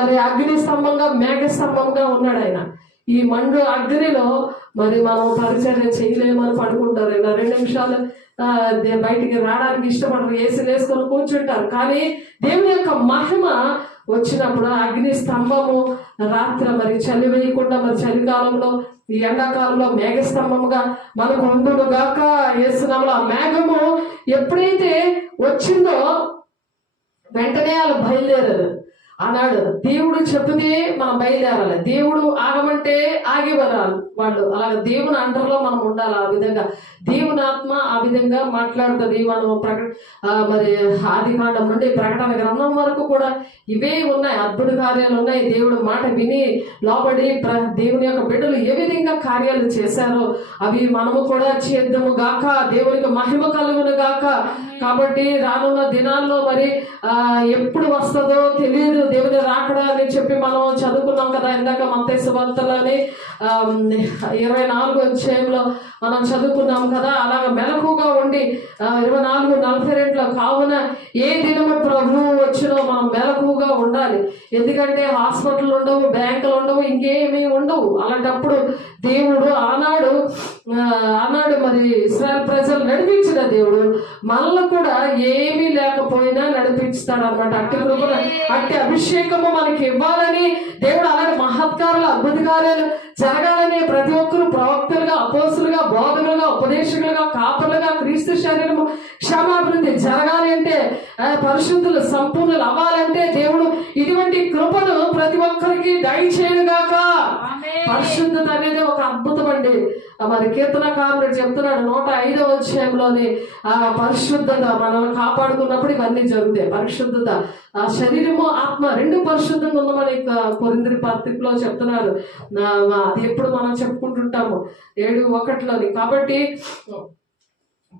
మరి అగ్ని స్తంభంగా మేఘ స్తంభంగా ఉన్నాడు ఆయన. ఈ మండు అగ్నిలో మరి మనం పరిచర్య చేయలేమని పడుకుంటారు. ఇలా 2 నిమిషాలు బయటికి రావడానికి ఇష్టపడరు, ఏసీలు వేసుకొని కూర్చుంటారు. కానీ దేవుని యొక్క మహిమ వచ్చినప్పుడు అగ్ని స్తంభము రాత్రి మరి చలి వేయకుండా మరి చలికాలంలో ఈ ఎండాకాలంలో మేఘ స్తంభముగా మనకు ఉండును గాక. యేసునామములో ఆ మేఘము ఎప్పుడైతే వచ్చిందో వెంటనే వాళ్ళు బయలుదేరారు. అన్నాడు దేవుడు చెప్తే మనం బయలుదేరాలి, దేవుడు ఆగమంటే ఆగేవారు వాళ్ళు. అలాగే దేవుని అండర్లో మనం ఉండాలి. ఆ విధంగా దేవుని ఆత్మ ఆ విధంగా మాట్లాడుతుంది. మనం మరి ఆదికాండం నుండి ప్రకటన గ్రంథం వరకు కూడా ఇవే ఉన్నాయి, అద్భుత కార్యాలు ఉన్నాయి. దేవుడు మాట విని లోబడి దేవుని యొక్క బిడ్డలు ఏ విధంగా కార్యాలు చేశారో అవి మనము కూడా చేద్దాము గాక. దేవునికి మహిమ కలుగును గాక. కాబట్టి రానున్న దినాల్లో మరి ఎప్పుడు వస్తుందో తెలియదు, దేవుని రాకడా అని చెప్పి మనం చదువుకున్నాం కదా ఇందాక మత్తయి సువార్తలోని 24వ అధ్యాయంలో మనం చదువుకున్నాం కదా. అలాగ మెలకుగా ఉండి 24:42 కావున ఏ దినము ప్రభువు వచ్చినో మనం మెలకుగా ఉండాలి. ఎందుకంటే హాస్పిటల్ ఉండవు, బ్యాంకులు ఉండవు, ఇంకేమీ ఉండవు. అలాంటప్పుడు దేవుడు ఆనాడు మరి ఇశ్రాయేలు ప్రజలు నడిపించిన దేవుడు మనల్ని కూడా ఏమీ లేకపోయినా నడిపిస్తాడు అన్నమాట. అట్టి కృపను అట్టి అభిషేకము మనకి ఇవ్వాలని దేవుడు అలాంటి మహత్కారాలు అద్భుత కార్యాలు జరగాలని ప్రతి ఒక్కరు ప్రవక్తలుగా, అపోస్తులుగా, బోధకులుగా, ఉపదేశకులుగా, కాపరులుగా క్రీస్తు శరీరము క్షమాభివృద్ధి జరగాలి అంటే పరిశుద్ధులు సంపూర్ణులు అవ్వాలంటే దేవుడు ఇటువంటి కృపను ప్రతి ఒక్కరికి దయచేయను గాక. పరిశుద్ధత అనేది ఒక అద్భుతం అండి. మరి కీర్తనకారుడు చెప్తున్నాడు 105వ అధ్యాయంలోని పరిశుద్ధత మనల్ని కాపాడుకున్నప్పుడు ఇవన్నీ జరుగుతాయి. పరిశుద్ధత శరీరము ఆత్మ రెండు పరిశుద్ధంగా ఉందమని కొరింథీ పత్రికలో చెప్తున్నారు. అది ఎప్పుడు మనం చెప్పుకుంటుంటాము 7:1. కాబట్టి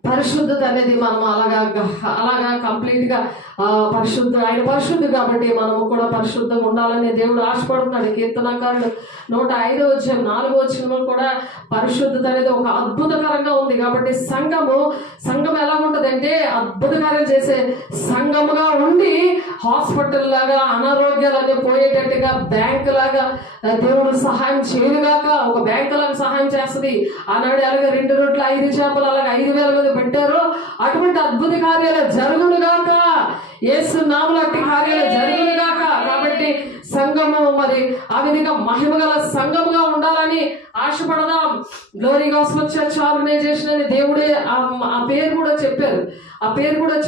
పరిశుద్ధత అనేది మనం అలాగా కంప్లీట్ గా ఆయన పరిశుద్ధి కాబట్టి మనము కూడా పరిశుద్ధంగా ఉండాలని దేవుడు ఆశపడుతున్నాడు. కీర్తనకారుడు 105వ అధ్యాయం 4వ వచనంలో కూడా పరిశుద్ధత అనేది ఒక అద్భుతకరంగా ఉంది. కాబట్టి సంఘం ఎలా ఉంటదంటే అద్భుతకార్యం చేసే సంఘముగా ఉండి హాస్పిటల్ లాగా అనారోగ్యాలన్నీ పోయేటట్టుగా బ్యాంకు లాగా దేవుడు సహాయం చేయనుగాక. ఒక బ్యాంకు లాగా సహాయం చేస్తుంది. ఆనాడు అలాగే 2 రొట్టెలు 5 చేపలు అలాగే 5,000 మంది పెట్టారు. అటువంటి అద్భుత కార్యాలు జరుగునుగాక. యేసు నామములో అట్టి కార్యాలు జరుగునుగాక. కాబట్టి సంఘము మరి ఆ విధంగా మహిమ గల సంఘముగా ఉండాలని ఆశపడదాం. గ్లోరీ గాస్పెల్ చర్చ్ ఆర్గనైజేషన్ అని దేవుడే ఆ పేరు కూడా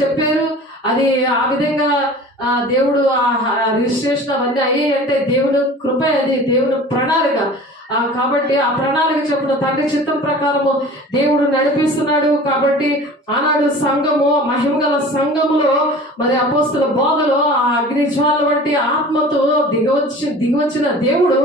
చెప్పారు. అది ఆ విధంగా దేవుడు రిజిస్ట్రేషన్ అవన్నీ అయ్యాయి అంటే దేవుని కృప, అది దేవుని ప్రణాళిక. కాబట్టి ఆ ప్రణాళిక చెప్పిన తండ్రి చిత్తం ప్రకారము దేవుడు నడిపిస్తున్నాడు. కాబట్టి ఆనాడు సంఘము మహిమగల సంఘములో మరి అపోస్తుల బోధలో ఆ అగ్నిజ్వాల వంటి ఆత్మతో దిగివచ్చిన దేవుడు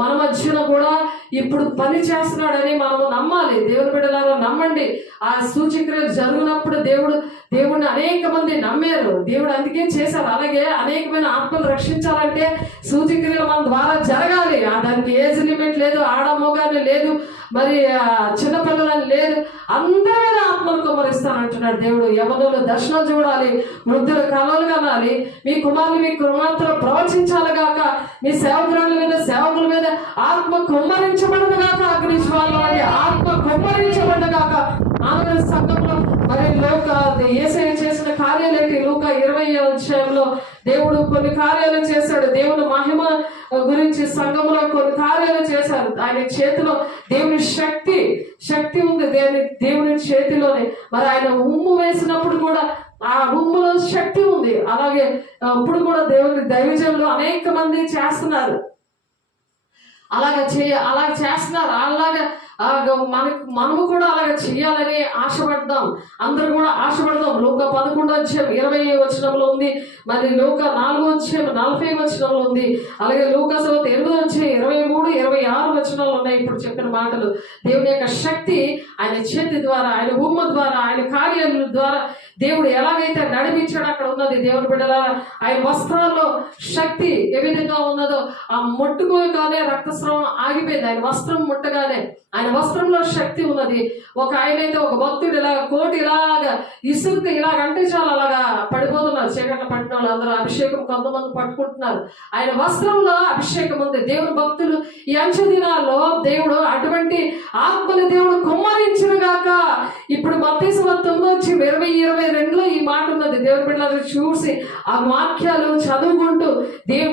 మన మధ్యన కూడా ఇప్పుడు పని చేస్తున్నాడని మనము నమ్మాలి. దేవుని బిడ్డలారా నమ్మండి. ఆ సూచక్రియలు జరిగినప్పుడు దేవుడిని అనేక మంది నమ్మారు. దేవుడు అందుకే చేశారు. అలాగే అనేకమైన ఆత్మలు రక్షించాలంటే సూచక్రియలు మన ద్వారా జరగాలి. దానికి ఏజ్ లిమిట్ లేదు, ఆడమోగాని లేదు, మరి చిన్నపిల్లలని లేదు, అందమైన ఆత్మలు కుమరిస్తానంటున్నాడు దేవుడు. యవనులు దర్శనం చూడాలి, వృద్ధులు కలలు కనాలి, మీ కుమారులు మీ కుమార్తెలు ప్రవచించాలి గాక, మీ సేవకుల మీద ఆత్మ కుమ్మరించబడదు గాక, అగ్నిజ్వాల ఆత్మ కుమ్మరించబడదు గాక. ఆమె సంఘంలో మరి యేసయ్య చేసిన కార్యాలేంటి? లూకా 20వ అధ్యాయంలో దేవుడు కొన్ని కార్యాలు చేశాడు. దేవుని మహిమ గురించి సంఘంలో కొన్ని కార్యాలు చేశారు. ఆయన చేతిలో దేవుని శక్తి ఉంది. దేవుని చేతిలోనే మరి ఆయన ఉమ్ము వేసినప్పుడు కూడా ఆ ఉమ్ములో శక్తి ఉంది. అలాగే ఇప్పుడు కూడా దేవుని దైవజనులు అనేక మంది చేస్తున్నారు. అలాగ చేస్తున్నారు. అలాగా మనము కూడా అలాగే చెయ్యాలని ఆశపడదాం. అందరూ కూడా ఆశపడదాం. లూకా 11వ అధ్యాయం 20వ వచనంలో ఉంది. మరి లూకా 4వ అధ్యాయం 40వ వచనంలో ఉంది. అలాగే లూకా సువార్త 8వ అధ్యాయం 23, 26 వచనాలు ఉన్నాయి. ఇప్పుడు చెప్పిన మాటలు దేవుని యొక్క శక్తి ఆయన చేతి ద్వారా, ఆయన ఉమ్మ ద్వారా, ఆయన కార్యాల ద్వారా దేవుడు ఎలాగైతే నడిపించాడు అక్కడ ఉన్నది. దేవుని బిడ్డలారా ఆయన వస్త్రాల్లో శక్తి ఏ విధంగా ఉన్నదో ఆ ముట్టుకోగానే రక్తస్రావం ఆగిపోయింది. ఆయన వస్త్రం ముట్టగానే ఆయన వస్త్రంలో శక్తి ఉన్నది. ఆయనైతే ఒక భక్తుడు ఇలాగ కోటి ఇలాగా ఇసురుతే ఇలాగంటే చాలా అలాగా పడిపోతున్నారు. చీకట్ల పట్టిన వాళ్ళు అందరూ అభిషేకం కొంతమంది పట్టుకుంటున్నారు. ఆయన వస్త్రంలో అభిషేకం ఉంది. దేవుని భక్తులు ఈ అంచె దినాల్లో దేవుడు అటువంటి ఆత్మని దేవుడు కుమ్మరించును గాక. ఇప్పుడు మత్తయి సువార్త 9:20-22లో ఈ మాట ఉన్నది. దేవుని బిడ్డలు చూసి ఆ వాక్యాలు చదువుకుంటూ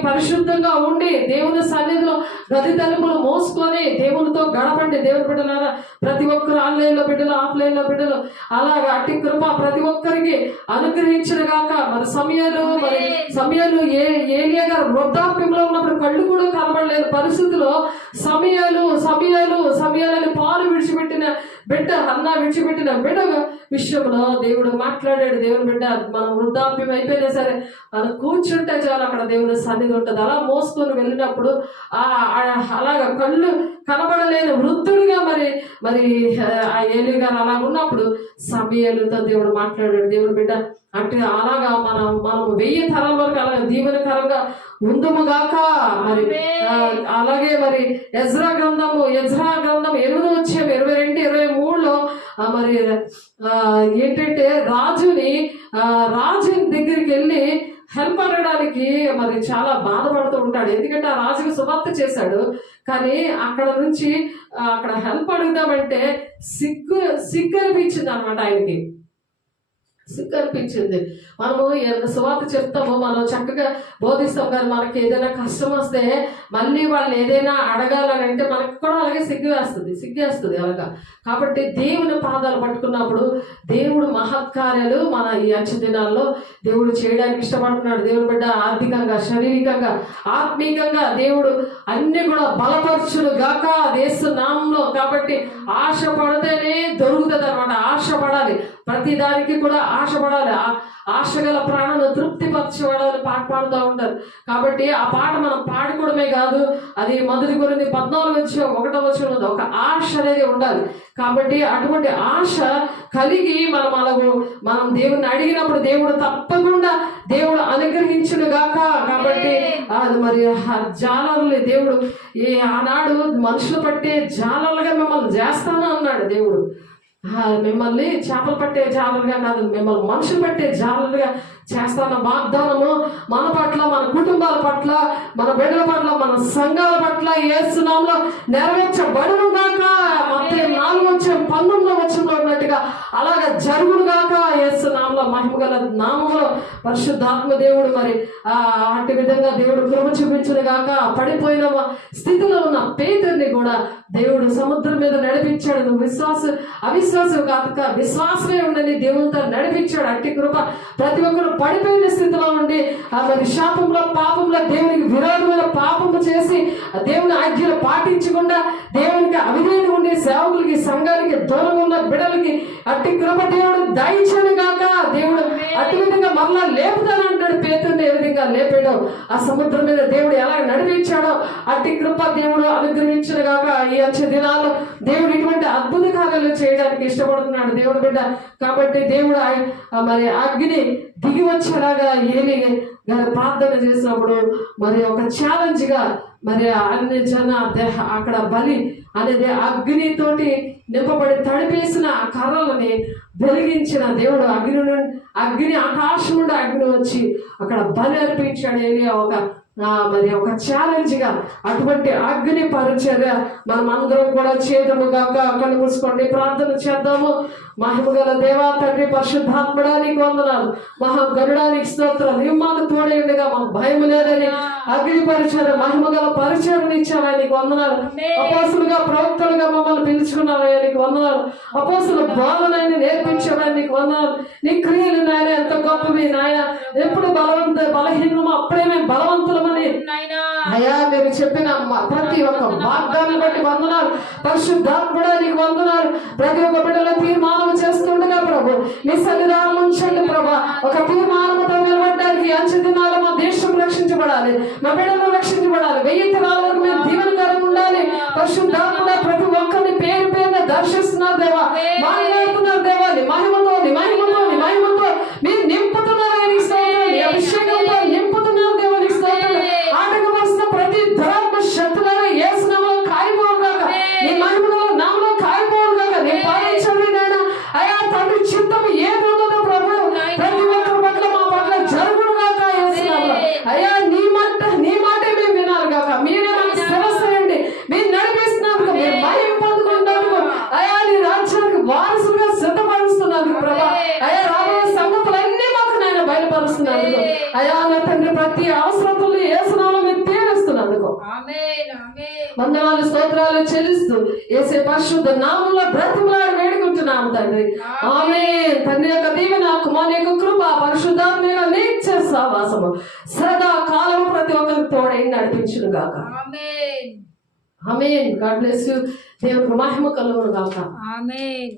పరిశుద్ధంగా ఉండి దేవుని సన్నిధిలో గది తలుపులు మోసుకొని దేవునితో గడపండి. దేవుని బిడ్డలారా ప్రతి ఒక్కరు ఆన్లైన్లో బిడ్డలు, ఆఫ్లైన్లో బిడ్డలు అలాగా అట్టి కృప ప్రతి ఒక్కరికి అనుగ్రహించిన గాక. మరి సమయాలు ఏలియా గారు వృద్ధాప్యంలో ఉన్నప్పుడు కళ్ళు కూడా కనబడలేదు పరిస్థితిలో సమయాలని పాలు విడిచిపెట్టిన బిడ్డ, అన్న విడిచిపెట్టిన బిడ్డ విషయంలో దేవుడు మాట్లాడాడు. దేవుని బిడ్డ మనం వృద్ధాప్యం అయిపోయినా సరే మనం కూర్చుంటే చాలు అక్కడ దేవుని సన్నిధి ఉంటుంది. అలా మోసుకొని వెళ్ళినప్పుడు అలాగా కళ్ళు కనబడలేని వృద్ధుడిగా మరి ఆ ఏలి గారు అలా ఉన్నప్పుడు సమయాలతో దేవుడు మాట్లాడాడు. దేవుని బిడ్డ అంటే అలాగా మనం 1000 తరాల వరకు అలాగే దీవెనకరంగా ఉందుముగాక. మరి అలాగే మరి ఎజ్రా గ్రంథం 8వ అధ్యాయం 22-23లో మరి ఏంటంటే రాజుని దగ్గరికి వెళ్ళి హెల్ప్ అడగడానికి మరి చాలా బాధపడుతూ ఉంటాడు. ఎందుకంటే ఆ రాజుకి సువార్త చేశాడు, కానీ అక్కడ నుంచి హెల్ప్ అడుగుదామంటే సిగ్గు అనిపించింది అనమాట ఆయనకి. సిగ్గు అనిపించింది. మనము సువార్త చెప్తాము, మనం చక్కగా బోధిస్తాం, కానీ మనకి ఏదైనా కష్టం వస్తే మళ్ళీ వాళ్ళు ఏదైనా అడగాలని అంటే మనకు కూడా అలాగే సిగ్గేస్తుంది అలాగా. కాబట్టి దేవుని పాదాలు పట్టుకున్నప్పుడు దేవుడు మహత్కార్యాలు మన ఈ అంచె దినాల్లో దేవుడు చేయడానికి ఇష్టపడుతున్నాడు. దేవుడు బిడ్డ ఆర్థికంగా, శారీరకంగా, ఆత్మీయంగా దేవుడు అన్ని కూడా బలపరచును గాక యేసు నామములో. కాబట్టి ఆశ పడితేనే దొరుకుతుంది అనమాట. ఆశపడాలి, ప్రతి దానికి కూడా ఆశపడాలి. ఆశ గల ప్రాణాలను తృప్తిపరచేవాడని పాట పాడుతూ ఉంటారు. కాబట్టి ఆ పాట మనం పాడుకోవడమే కాదు, అది మొదటి కొరింథీ 14:1 ఒక ఆశ అనేది ఉండాలి. కాబట్టి అటువంటి ఆశ కలిగి మనం దేవుణ్ణి అడిగినప్పుడు దేవుడు తప్పకుండా దేవుడు అనుగ్రహించును గాక. కాబట్టి అది మరి జాలర్లు దేవుడు ఆనాడు మనుషులు పట్టే జాలర్లుగా మిమ్మల్ని చేస్తాను అన్నాడు దేవుడు. మిమ్మల్ని చేపలు పట్టే జాలరుగా కాదు, మిమ్మల్ని మనుషులు పట్టే జాలరుగా చేస్తాన వాగ్దానము మన పట్ల, మన కుటుంబాల పట్ల, మన బిడ్డల పట్ల, మన సంఘాల పట్ల యేసు నామములో నెరవేర్చబడును గాక. మత్తయి 4:19 ఉన్నట్టుగా అలాగా జరుగును గాక యేసు నామములో. మహిమగల నామములో పరిశుద్ధాత్మ దేవుడు మరి అట్టి విధంగా దేవుడు కృప చూపించును గాక. పడిపోయిన స్థితిలో ఉన్న పేతురుని కూడా దేవుడు సముద్రం మీద నడిపించాడు. నువ్వు అవిశ్వాసం కాక విశ్వాసమే ఉండని దేవునితో నడిపించాడు. అట్టి కృప ప్రతి ఒక్కరు పడిపోయిన స్థితిలో ఉండి మరి శాపంలో, పాపంలో, దేవునికి విరోధమైన పాపము చేసి దేవుని ఆజ్ఞలు పాటించకుండా దేవునికి అవిధేయులు ఉండి సేవకులకి, సంఘానికి దూరంగా ఉన్న బిడ్డలకి అట్టి కృప దేవుడు దయచేయను గాక. దేవుడు అట్టి విధంగా మరలా లేపుతానంటాడు. పేతురుని ఏ విధంగా లేపాడో, ఆ సముద్రం మీద దేవుడు ఎలా నడిపించాడో అట్టి కృప దేవుడు అనుగ్రహించను గాక. ఈ వచ్చే దినాల్లో దేవుడు ఇటువంటి అద్భుత కార్యాలు చేయడానికి ఇష్టపడుతున్నాడు దేవుడు బిడ్డ. కాబట్టి దేవుడు మరి అగ్ని దిగి వచ్చేలాగా ఏలి ప్రార్థన చేసినప్పుడు మరి ఒక ఛాలెంజ్ గా మరి అన్ని జన అక్కడ బలి అనేది అగ్నితోటి నింపబడి తడిపేసిన ఆ కర్రలని వెలిగించిన దేవుడు అగ్ని ఆకాశం నుండి అగ్ని వచ్చి అక్కడ బలి అర్పించాడు. ఏలియా ఒక ఛాలెంజ్ గా అటువంటి అగ్ని పరిచర్య మనం అందరం కూడా చేద్దాము గాక. కళ్ళు మూసుకోండి, ప్రార్థన చేద్దాము. మహిమగల దేవా తండ్రి పరిశుద్ధాత్మడానికి వందనాలు, మహాగరుడానికి స్తోత్రాలు. నీవు మాకు తోడేండుగా మాకు భయం లేదని అగ్ని పరిచర్య, మహిమగల పరిచర్యను ఇచ్చావని వందనాలు. అపోస్తులుగా, ప్రవక్తలుగా మమ్మల్ని పిలుచుకున్నావయ్యా నీకు వందనాలు. అపోస్తుల బోధనని నేర్పించావని నీకు వందనాలు. నీ క్రియలు నాయన ఎంత గొప్పవి నాయన. ఎప్పుడు బలహీనము అప్పుడే మేము బలవంతులమని అయ్యా మీరు చెప్పిన ప్రతి ఒక్క వాగ్దాన్ని బట్టి వందనాలు. పరిశుద్ధాత్ముడా నీకు వందనాలు. ప్రతి ఒక్క బిడ్డలో తీర్మానం చేస్తుండగా ప్రభు మీ సన్నిధానం ఉంచండి ప్రభా. ఒక తీర్మానంతో నిలబడడానికి అంచె దినాల్లో మా దేశం రక్షించబడాలి, మా బిడ్డలు రక్షించబడాలి. 1000 తరాల వరకు మేము దీవెనకరంగా ఉండాలి. పరిశుద్ధాత్ముడా ప్రతి ఒక్కరిని పేరు పేరున దర్శిస్తున్నారు దేవా, మాట్లాడుతున్నారు దేవా. నీ మహిమతో మీరు నింపుతున్నారు. అభిషేకంతో నింపుతున్నారు దేవా. నీకు స్తోత్రాలు. ఆటంకపరుస్తున్న ప్రతి దురాత్మ శక్తులను యేసు నామములో కాలిపోవును గాక. నీ మహిమలో నామములో కాలిపోవును గాక. నీ పాలించండి నాయన. అయ్యా తండ్రి చిత్తము ఏది ఉన్నదో ప్రభు ప్రతి ఒక్కరి పట్ల మా పట్ల జరుగును గాక యేసు నామములో. అయ్యా నీ మాటే మేము వినాలి గాక. మీరే మాకు స్థిరస్థయండి. మీరు నడిపిస్తున్నందుకు, మీరు మహిమ పొందుకున్నందుకు, అయ్యా నీ రాజ్యానికి వారసులుగా సిద్ధపరుస్తున్నందుకు ప్రభా. అయ్యా రాబోయే సంగతులన్నీ మాకు నాయన బయలుపరుస్తున్నందుకు, అయ్యా నా తండ్రి ప్రతి అవసరతలు యేసు నామములో మీరు తీరుస్తున్నందుకు వందనాలు స్తోత్రాలు చెల్లిస్తూ యేసు పరిశుద్ధ నామములో బ్రతిమలాడి వేడుకుంటున్నాము తండ్రి. ఆమేన్. తండ్రి యొక్క దీవెన, కుమారుని యొక్క కృప, పరిశుద్ధాత్మ యొక్క నిత్య సహవాసము సదా కాలము ప్రతి ఒక్కరికి తోడై నడిపించును గాక. ఆమేన్. God bless you. దేవునికి మహిమ కలుగును గాక. ఆమేన్.